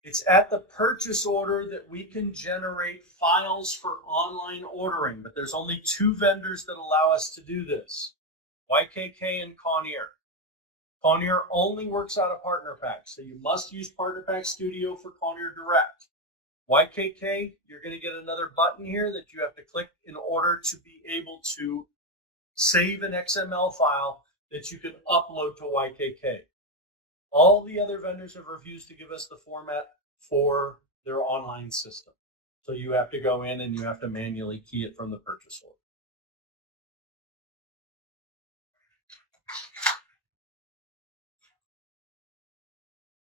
It's at the purchase order that we can generate files for online ordering, but there's only 2 vendors that allow us to do this, YKK and Conair. Conair only works out of Partner Pack, so you must use Partner Pack Studio for Conair Direct. YKK, you're going to get another button here that you have to click in order to be able to save an XML file that you can upload to YKK. All the other vendors have refused to give us the format for their online system. So you have to go in and you have to manually key it from the purchase order.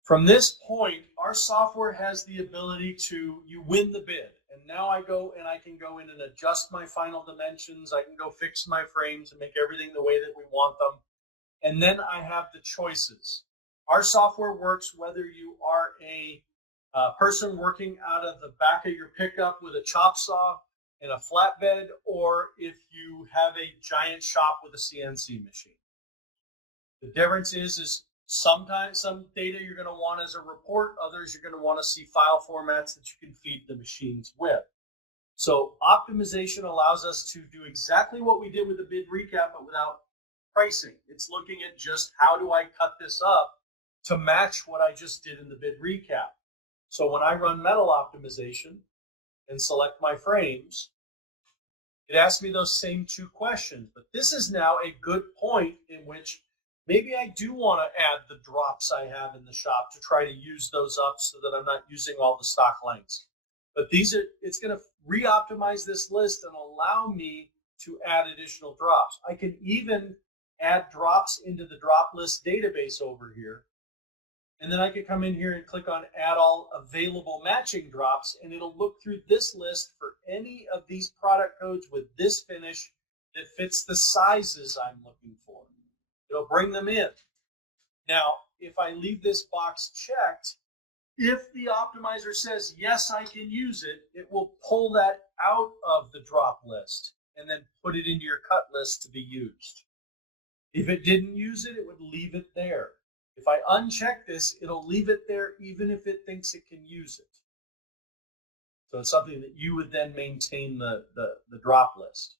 From this point, our software has the ability to, you win the bid. And now I go and I can go in and adjust my final dimensions. I can go fix my frames and make everything the way that we want them. And then I have the choices. Our software works whether you are a person working out of the back of your pickup with a chop saw and a flatbed, or if you have a giant shop with a CNC machine. The difference is sometimes some data you're going to want as a report, others you're going to want to see file formats that you can feed the machines with. So optimization allows us to do exactly what we did with the bid recap, but without pricing. It's looking at just how do I cut this up to match what I just did in the bid recap. So when I run metal optimization and select my frames, it asks me those same 2 questions. But this is now a good point in which maybe I do want to add the drops I have in the shop to try to use those up so that I'm not using all the stock lengths. But it's going to re-optimize this list and allow me to add additional drops. I can even add drops into the drop list database over here. And then I could come in here and click on add all available matching drops, and it'll look through this list for any of these product codes with this finish that fits the sizes I'm looking for. It'll bring them in. Now, if I leave this box checked, if the optimizer says, yes, I can use it, it will pull that out of the drop list and then put it into your cut list to be used. If it didn't use it, it would leave it there. If I uncheck this, it'll leave it there even if it thinks it can use it. So it's something that you would then maintain the drop list.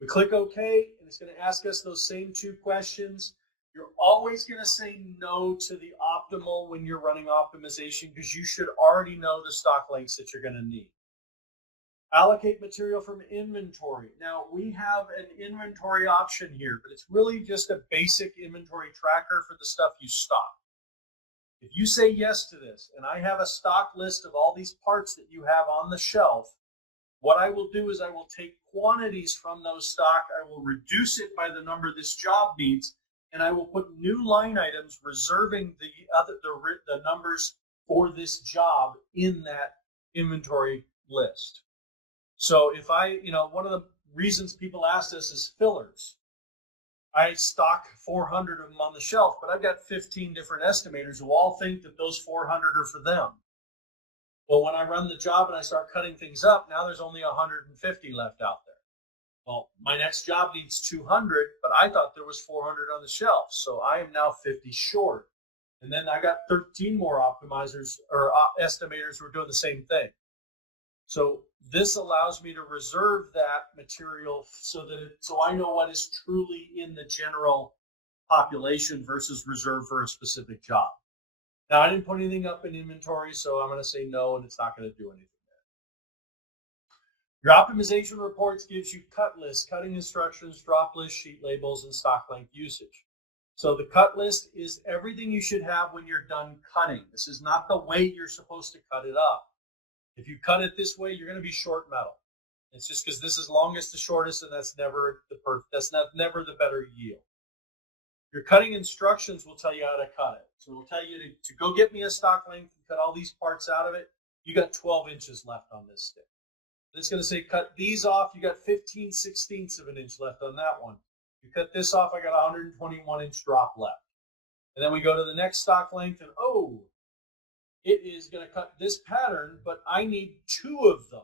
We click OK, and it's going to ask us those same two questions. You're always going to say no to the optimal when you're running optimization because you should already know the stock lengths that you're going to need. Allocate material from inventory. Now, we have an inventory option here, but it's really just a basic inventory tracker for the stuff you stock. If you say yes to this, and I have a stock list of all these parts that you have on the shelf, what I will do is I will take quantities from those stock, I will reduce it by the number this job needs, and I will put new line items reserving the numbers for this job in that inventory list. So if one of the reasons people ask us is fillers. I stock 400 of them on the shelf, but I've got 15 different estimators who all think that those 400 are for them. Well, when I run the job and I start cutting things up, now there's only 150 left out there. Well, my next job needs 200, but I thought there was 400 on the shelf, so I am now 50 short. And then I got 13 more optimizers or estimators who are doing the same thing. So this allows me to reserve that material so I know what is truly in the general population versus reserved for a specific job. Now, I didn't put anything up in inventory, so I'm going to say no, and it's not going to do anything there. Your optimization reports gives you cut lists, cutting instructions, drop lists, sheet labels, and stock length usage. So the cut list is everything you should have when you're done cutting. This is not the way you're supposed to cut it up. If you cut it this way, you're going to be short metal. It's just because this is longest to shortest, and that's never the better yield. Your cutting instructions will tell you how to cut it. So it'll tell you to go get me a stock length and cut all these parts out of it. You got 12 inches left on this stick. And it's going to say cut these off. You got 15/16 of an inch left on that one. You cut this off, I got 121 inch drop left. And then we go to the next stock length, and it is going to cut this pattern, but I need 2 of them.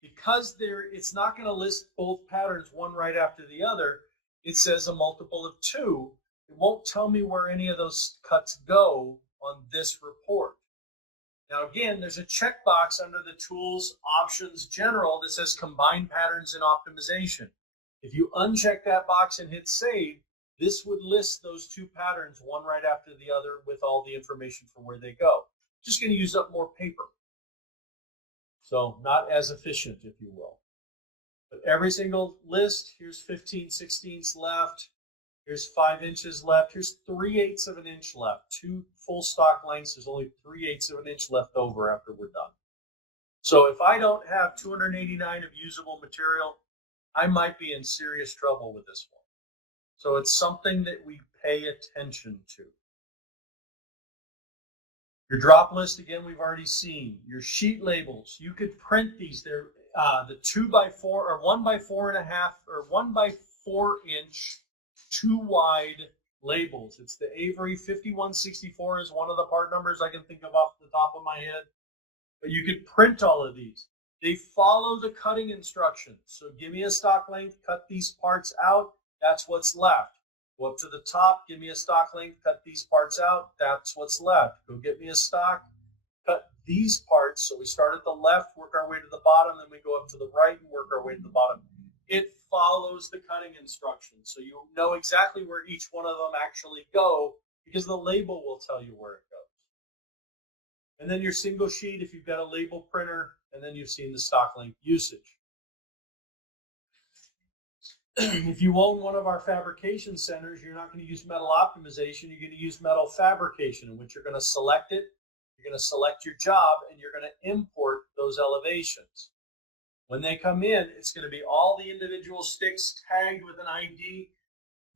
Because it's not going to list both patterns one right after the other, it says a multiple of 2. It won't tell me where any of those cuts go on this report. Now again, there's a checkbox under the Tools Options General that says Combine Patterns in Optimization. If you uncheck that box and hit Save, this would list those 2 patterns one right after the other with all the information for where they go. Just going to use up more paper. So not as efficient, if you will. But every single list, here's 15/16 left. Here's 5 inches left. Here's 3/8 of an inch left. 2 full stock lengths. There's only 3/8 of an inch left over after we're done. So if I don't have 289 of usable material, I might be in serious trouble with this one. So it's something that we pay attention to. Your drop list, again, we've already seen. Your sheet labels, you could print these. They're the 2x4 or 1x4.5 or 1x4 inch 2 wide labels. It's the Avery 5164 is one of the part numbers I can think of off the top of my head. But you could print all of these. They follow the cutting instructions. So give me a stock length, cut these parts out. That's what's left. Go up to the top, give me a stock length, cut these parts out. That's what's left. Go get me a stock, cut these parts. So we start at the left, work our way to the bottom, then we go up to the right and work our way to the bottom. It follows the cutting instructions. So you know exactly where each one of them actually go because the label will tell you where it goes. And then your single sheet, if you've got a label printer, and then you've seen the stock length usage. If you own one of our fabrication centers, you're not going to use metal optimization. You're going to use metal fabrication, in which you're going to select it. You're going to select your job, and you're going to import those elevations. When they come in, it's going to be all the individual sticks tagged with an ID,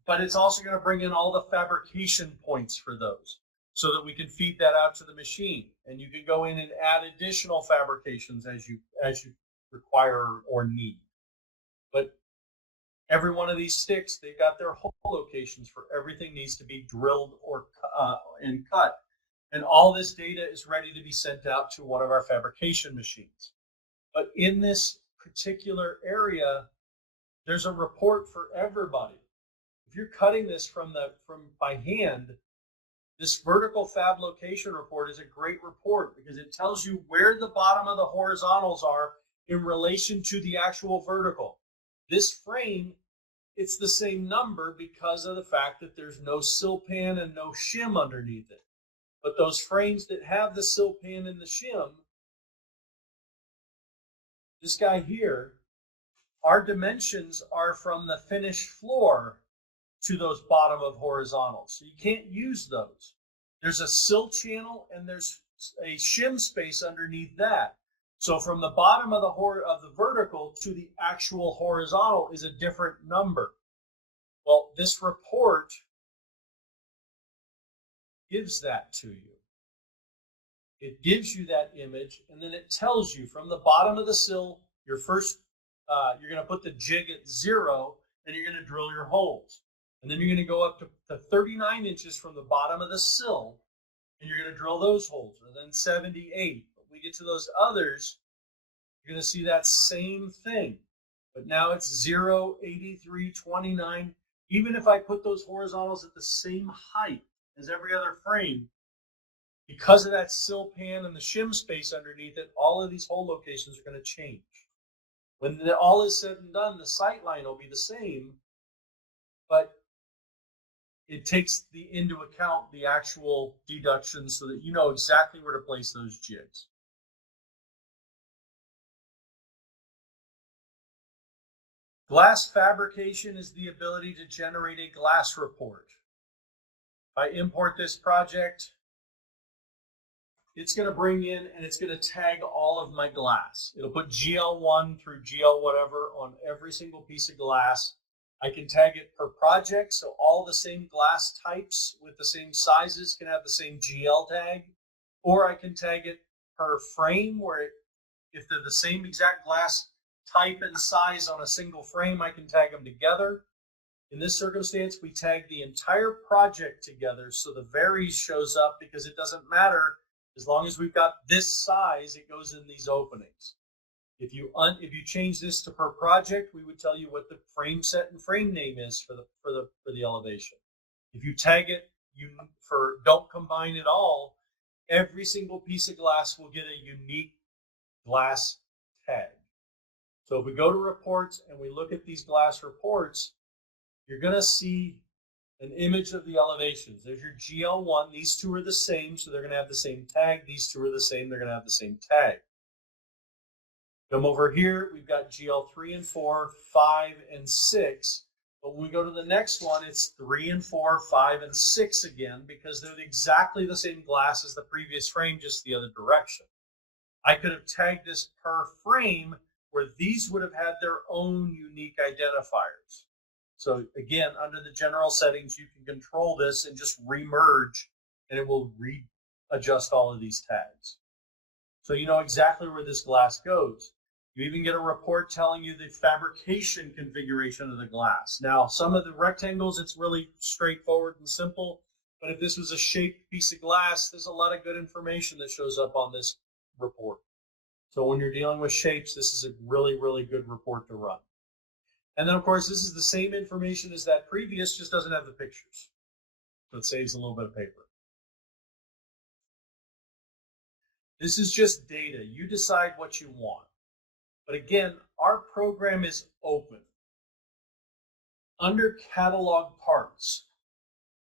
but it's also going to bring in all the fabrication points for those so that we can feed that out to the machine. And you can go in and add additional fabrications as you require or need. But every one of these sticks, they've got their hole locations for everything needs to be drilled or and cut. And all this data is ready to be sent out to one of our fabrication machines. But in this particular area, there's a report for everybody. If you're cutting this by hand, this vertical fab location report is a great report because it tells you where the bottom of the horizontals are in relation to the actual vertical. This frame, it's the same number because of the fact that there's no sill pan and no shim underneath it. But those frames that have the sill pan and the shim, this guy here, our dimensions are from the finished floor to those bottom of horizontals. So you can't use those. There's a sill channel and there's a shim space underneath that. So from the bottom of the vertical to the actual horizontal is a different number. Well, this report gives that to you. It gives you that image, and then it tells you from the bottom of the sill, you're going to put the jig at 0, and you're going to drill your holes. And then you're going to go up to 39 inches from the bottom of the sill, and you're going to drill those holes. And then 78. When we get to those others, you're going to see that same thing. But now it's 0, 83, 29. Even if I put those horizontals at the same height as every other frame, because of that sill pan and the shim space underneath it, all of these hole locations are going to change. When all is said and done, the sight line will be the same, but it takes into account the actual deductions so that you know exactly where to place those jigs. Glass fabrication is the ability to generate a glass report. If I import this project, it's going to bring in and it's going to tag all of my glass. It'll put GL1 through GL whatever on every single piece of glass. I can tag it per project, so all the same glass types with the same sizes can have the same GL tag. Or I can tag it per frame, where if they're the same exact glass type and size on a single frame, I can tag them together. In this circumstance, we tag the entire project together, so the varies shows up because it doesn't matter. As long as we've got this size, it goes in these openings. If you change this to per project, we would tell you what the frame set and frame name is for the elevation. If you tag it for don't combine it all, every single piece of glass will get a unique glass tag. So if we go to reports and we look at these glass reports, you're going to see an image of the elevations. There's your GL1. These two are the same, so they're going to have the same tag. These two are the same. They're going to have the same tag. Come over here. We've got GL3 and 4, 5 and 6. But when we go to the next one, it's 3 and 4, 5 and 6 again, because they're exactly the same glass as the previous frame, just the other direction. I could have tagged this per frame, where these would have had their own unique identifiers. So again, under the general settings, you can control this and just remerge, and it will readjust all of these tags. So you know exactly where this glass goes. You even get a report telling you the fabrication configuration of the glass. Now, some of the rectangles, it's really straightforward and simple, but if this was a shaped piece of glass, there's a lot of good information that shows up on this report. So when you're dealing with shapes, this is a really, really good report to run. And then, of course, this is the same information as that previous, just doesn't have the pictures. So it saves a little bit of paper. This is just data. You decide what you want. But again, our program is open. Under catalog parts,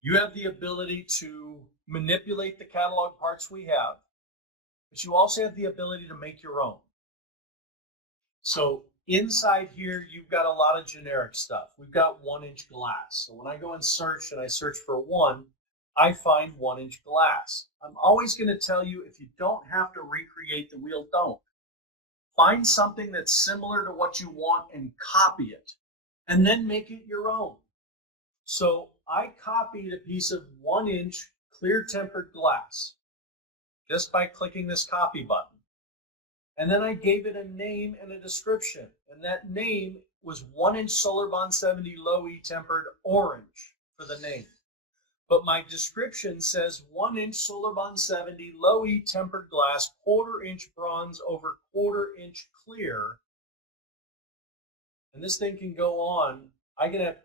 you have the ability to manipulate the catalog parts we have, but you also have the ability to make your own. So inside here, you've got a lot of generic stuff. We've got 1-inch glass. So when I go and search, and I search for 1, I find 1-inch glass. I'm always going to tell you, if you don't have to recreate the wheel, don't. Find something that's similar to what you want and copy it, and then make it your own. So I copied a piece of 1-inch clear tempered glass just by clicking this copy button. And then I gave it a name and a description. And that name was 1-inch Solar Bond 70 low E tempered orange for the name. But my description says 1-inch Solar Bond 70 low E tempered glass, 1/4-inch bronze over 1/4-inch clear. And this thing can go on. I can have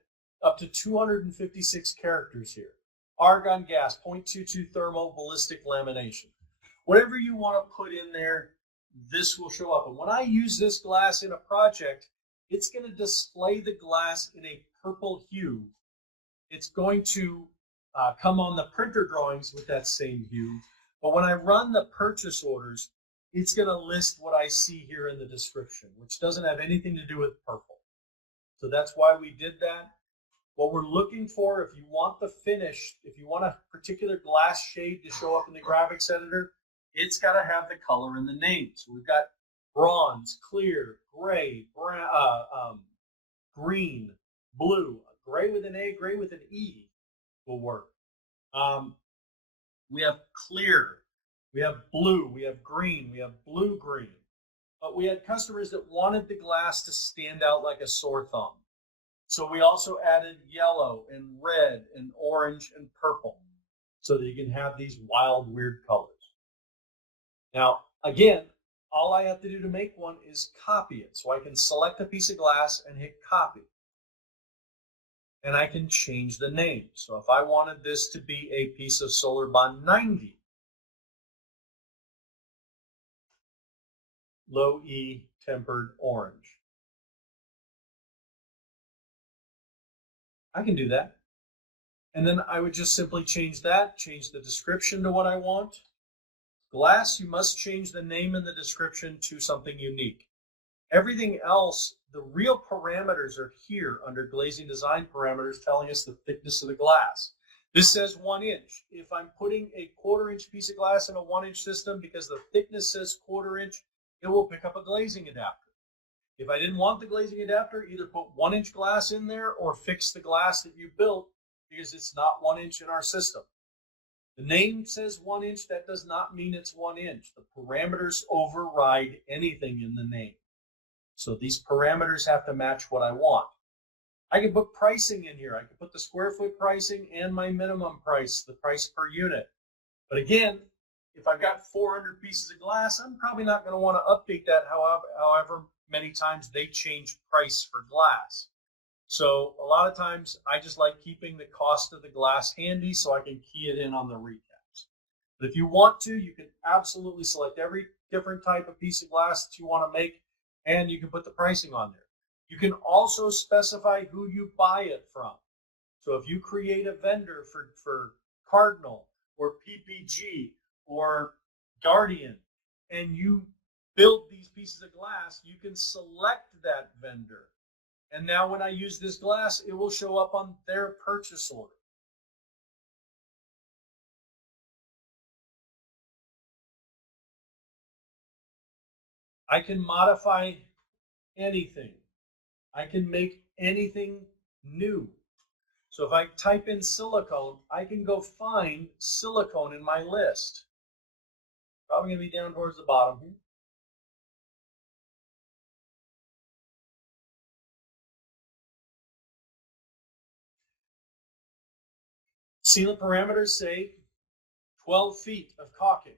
up to 256 characters here. Argon gas, 0.22 thermal ballistic lamination. Whatever you want to put in there, this will show up. And when I use this glass in a project, it's going to display the glass in a purple hue. It's going to come on the printer drawings with that same hue. But when I run the purchase orders, it's going to list what I see here in the description, which doesn't have anything to do with purple. So that's why we did that. What we're looking for, if you want the finish, if you want a particular glass shade to show up in the graphics editor, it's got to have the color in the name. So we've got bronze, clear, gray, brown, green, blue. Gray with an A, gray with an E will work. We have clear, we have blue, we have green, we have blue-green. But we had customers that wanted the glass to stand out like a sore thumb. So we also added yellow and red and orange and purple so that you can have these wild, weird colors. Now, again, all I have to do to make one is copy it. So I can select a piece of glass and hit copy. And I can change the name. So if I wanted this to be a piece of Solar Bond 90, low E tempered orange, I can do that. And then I would just simply change that, change the description to what I want. Glass, you must change the name and the description to something unique. Everything else, the real parameters are here under glazing design parameters telling us the thickness of the glass. This says 1 inch. If I'm putting a 1/4 inch piece of glass in a 1 inch system because the thickness says 1/4 inch, it will pick up a glazing adapter. If I didn't want the glazing adapter, either put 1 inch glass in there or fix the glass that you built because it's not 1 inch in our system. The name says 1 inch, that does not mean it's 1 inch. The parameters override anything in the name. So these parameters have to match what I want. I can put pricing in here. I can put the square foot pricing and my minimum price, the price per unit. But again, if I've got 400 pieces of glass, I'm probably not going to want to update that however many times they change price for glass. So a lot of times I just like keeping the cost of the glass handy so I can key it in on the recaps. But if you want to, you can absolutely select every different type of piece of glass that you want to make, and you can put the pricing on there. You can also specify who you buy it from. So if you create a vendor for Cardinal or PPG or Guardian, and you build these pieces of glass, you can select that vendor. And now when I use this glass, it will show up on their purchase order. I can modify anything. I can make anything new. So if I type in silicone, I can go find silicone in my list. Probably going to be down towards the bottom here. Sealant parameters say 12 feet of caulking.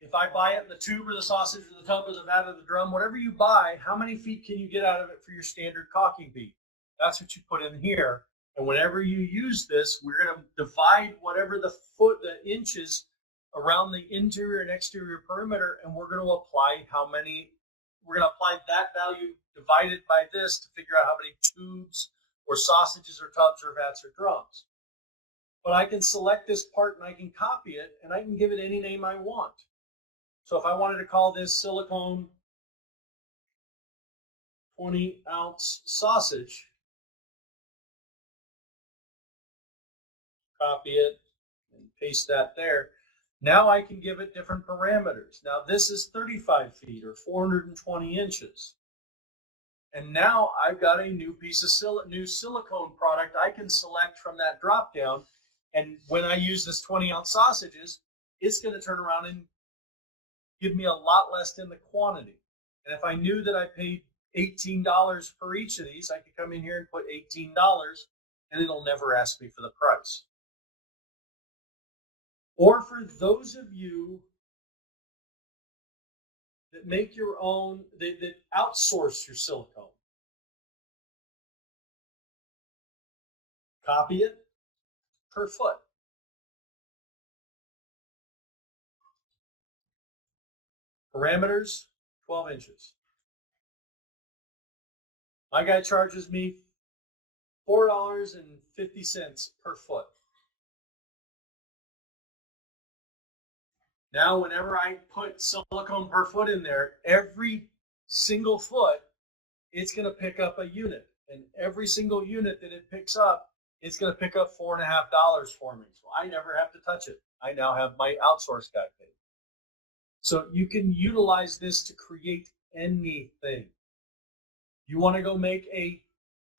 If I buy it in the tube or the sausage or the tub or the vat or the drum, whatever you buy, how many feet can you get out of it for your standard caulking bead? That's what you put in here. And whenever you use this, we're going to divide whatever the inches around the interior and exterior perimeter, and we're going to apply we're going to apply that value divided by this to figure out how many tubes or sausages or tubs or vats or drums. But I can select this part and I can copy it and I can give it any name I want. So if I wanted to call this silicone 20-ounce sausage, copy it and paste that there. Now I can give it different parameters. Now this is 35 feet or 420 inches. And now I've got a new piece of new silicone product I can select from that drop down. And when I use this 20-ounce sausages, it's going to turn around and give me a lot less in the quantity. And if I knew that I paid $18 for each of these, I could come in here and put $18 and it'll never ask me for the price. Or for those of you that make your own, that outsource your silicone, copy it per foot. Parameters, 12 inches. My guy charges me $4.50 per foot. Now, whenever I put silicone per foot in there, every single foot, it's going to pick up a unit. And every single unit that it picks up, it's going to pick up $4.50 for me. So I never have to touch it. I now have my outsource guy paid. So you can utilize this to create anything. You want to go make a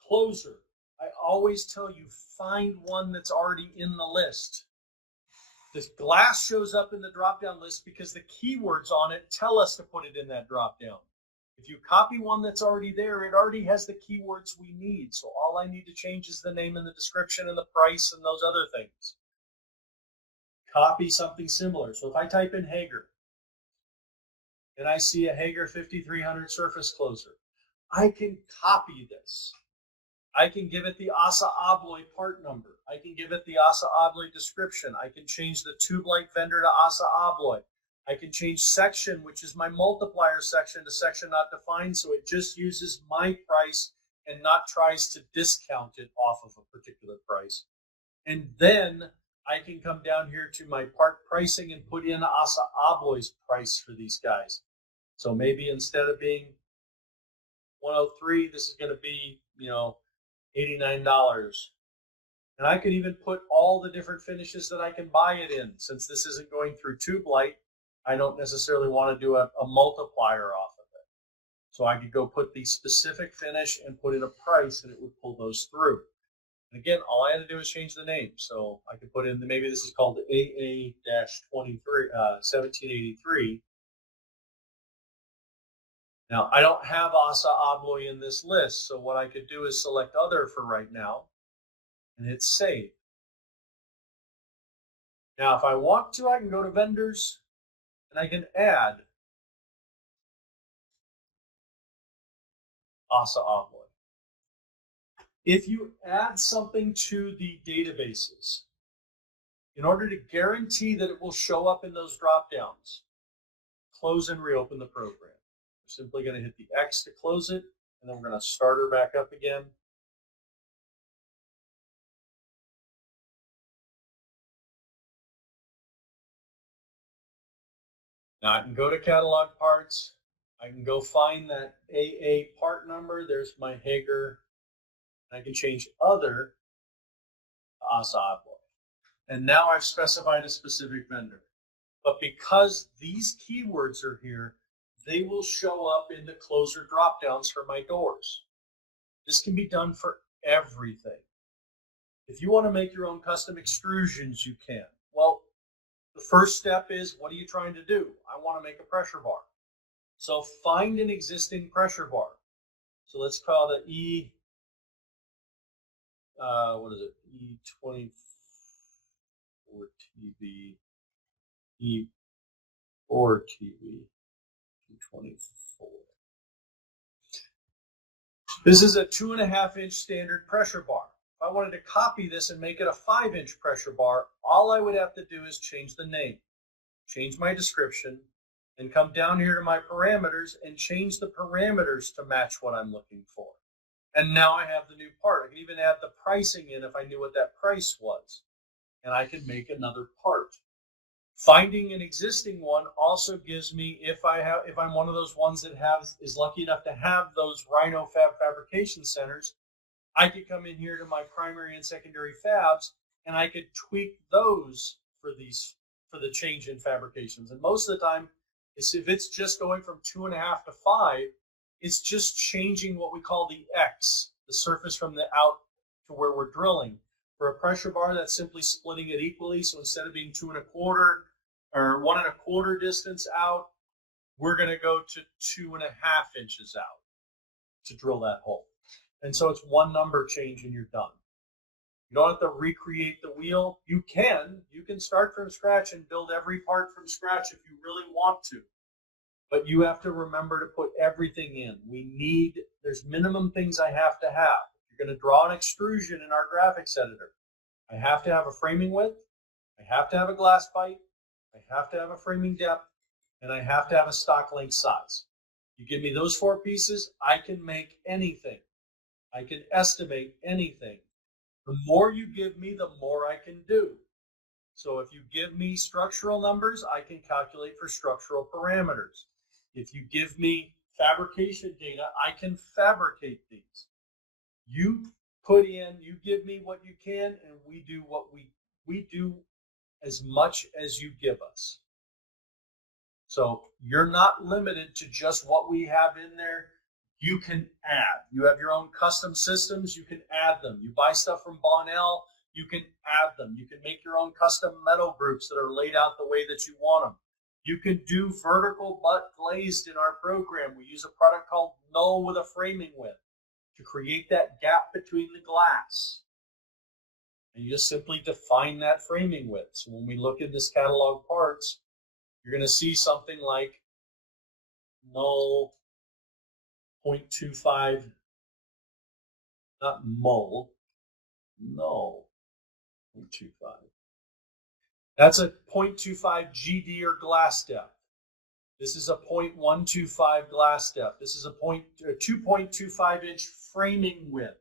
closer. I always tell you, find one that's already in the list. This glass shows up in the drop-down list because the keywords on it tell us to put it in that drop-down. If you copy one that's already there, it already has the keywords we need. So all I need to change is the name and the description and the price and those other things. Copy something similar. So if I type in Hager and I see a Hager 5300 surface closer, I can copy this. I can give it the Asa Abloy part number. I can give it the Asa Abloy description. I can change the tube light vendor to Asa Abloy. I can change section, which is my multiplier section, to section not defined, so it just uses my price and not tries to discount it off of a particular price. And then I can come down here to my part pricing and put in Asa Abloy's price for these guys. So maybe instead of being 103, this is going to be, $89. And I could even put all the different finishes that I can buy it in. Since this isn't going through tube light, I don't necessarily want to do a multiplier off of it. So I could go put the specific finish and put in a price, and it would pull those through. And again, all I had to do is change the name. So I could put in, maybe this is called AA-1783. Now, I don't have Asa Abloy in this list, so what I could do is select Other for right now, and hit Save. Now, if I want to, I can go to Vendors, and I can add Asa Abloy. If you add something to the databases, in order to guarantee that it will show up in those drop-downs, close and reopen the program. We're simply going to hit the X to close it, and then we're going to start her back up again. Now I can go to Catalog Parts. I can go find that AA part number. There's my Hager. I can change Other to Asa Abloy. And now I've specified a specific vendor. But because these keywords are here, they will show up in the closer drop-downs for my doors. This can be done for everything. If you want to make your own custom extrusions, you can. Well, the first step is, what are you trying to do? I want to make a pressure bar. So find an existing pressure bar. So let's call the E24TV, E4TV. 24. This is a 2.5-inch standard pressure bar. If I wanted to copy this and make it a 5-inch pressure bar, all I would have to do is change the name, change my description, and come down here to my parameters and change the parameters to match what I'm looking for. And now I have the new part. I can even add the pricing in if I knew what that price was. And I can make another part. Finding an existing one also gives me, if I'm one of those ones that is lucky enough to have those Rhino Fab fabrication centers, I could come in here to my primary and secondary fabs, and I could tweak those for the change in fabrications. And most of the time, if it's just going from 2.5 to 5, it's just changing what we call the X, the surface from the out to where we're drilling. For a pressure bar, that's simply splitting it equally. So instead of being 2 1/4 or 1 1/4 distance out, we're going to go to 2.5 inches out to drill that hole. And so it's one number change and you're done. You don't have to recreate the wheel. You can start from scratch and build every part from scratch if you really want to. But you have to remember to put everything in. There's minimum things I have to have. If you're going to draw an extrusion in our graphics editor, I have to have a framing width. I have to have a glass bite. I have to have a framing depth. and I have to have a stock length size. You give me those 4 pieces, I can make anything. I can estimate anything. The more you give me, the more I can do. So if you give me structural numbers, I can calculate for structural parameters. If you give me fabrication data, I can fabricate these. You put in, you give me what you can, and we do what we do as much as you give us. So you're not limited to just what we have in there. You can add. You have your own custom systems, you can add them. You buy stuff from Bonnell, you can add them. You can make your own custom metal groups that are laid out the way that you want them. You can do vertical butt glazed in our program. We use a product called null with a framing width to create that gap between the glass. And you just simply define that framing width. So when we look at this catalog parts, you're going to see something like null 0.25, not mul, null 0.25. That's a 0.25 GD or glass depth. This is a 0.125 glass depth. This is a 2.25 inch framing width.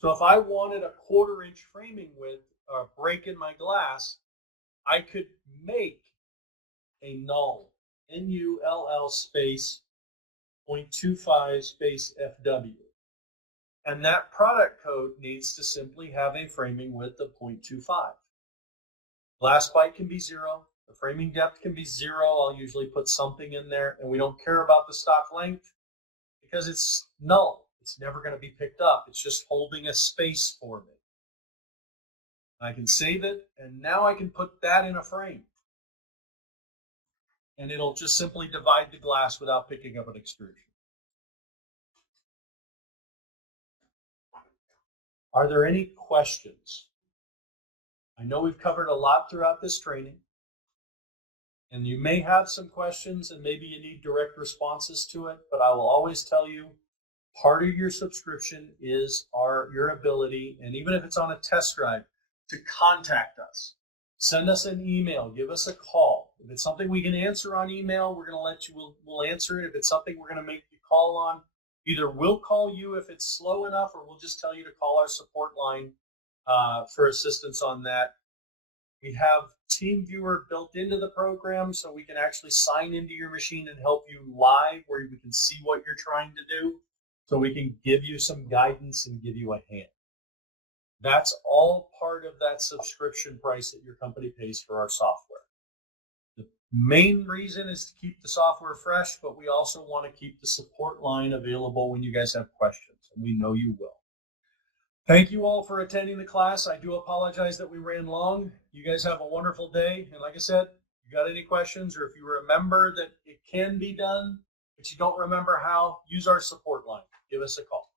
So if I wanted a 1/4 inch framing width or a break in my glass, I could make a null, N-U-L-L space 0.25 space FW. And that product code needs to simply have a framing width of 0.25. Glass bite can be 0. The framing depth can be 0. I'll usually put something in there, and we don't care about the stock length because it's null. It's never going to be picked up. It's just holding a space for me. I can save it, and now I can put that in a frame. And it'll just simply divide the glass without picking up an extrusion. Are there any questions? I know we've covered a lot throughout this training, and you may have some questions and maybe you need direct responses to it, but I will always tell you, part of your subscription is your ability, and even if it's on a test drive, to contact us. Send us an email, give us a call. If it's something we can answer on email, we're going to let you, we'll answer it. If it's something we're going to make you call on, either we'll call you if it's slow enough, or we'll just tell you to call our support line for assistance on that. We have TeamViewer built into the program, so we can actually sign into your machine and help you live, where we can see what you're trying to do, so we can give you some guidance and give you a hand. That's all part of that subscription price that your company pays for our software. The main reason is to keep the software fresh, but we also want to keep the support line available when you guys have questions, and we know you will. Thank you all for attending the class. I do apologize that we ran long. You guys have a wonderful day. And like I said, if you got any questions, or if you remember that it can be done, but you don't remember how, use our support line. Give us a call.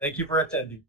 Thank you for attending.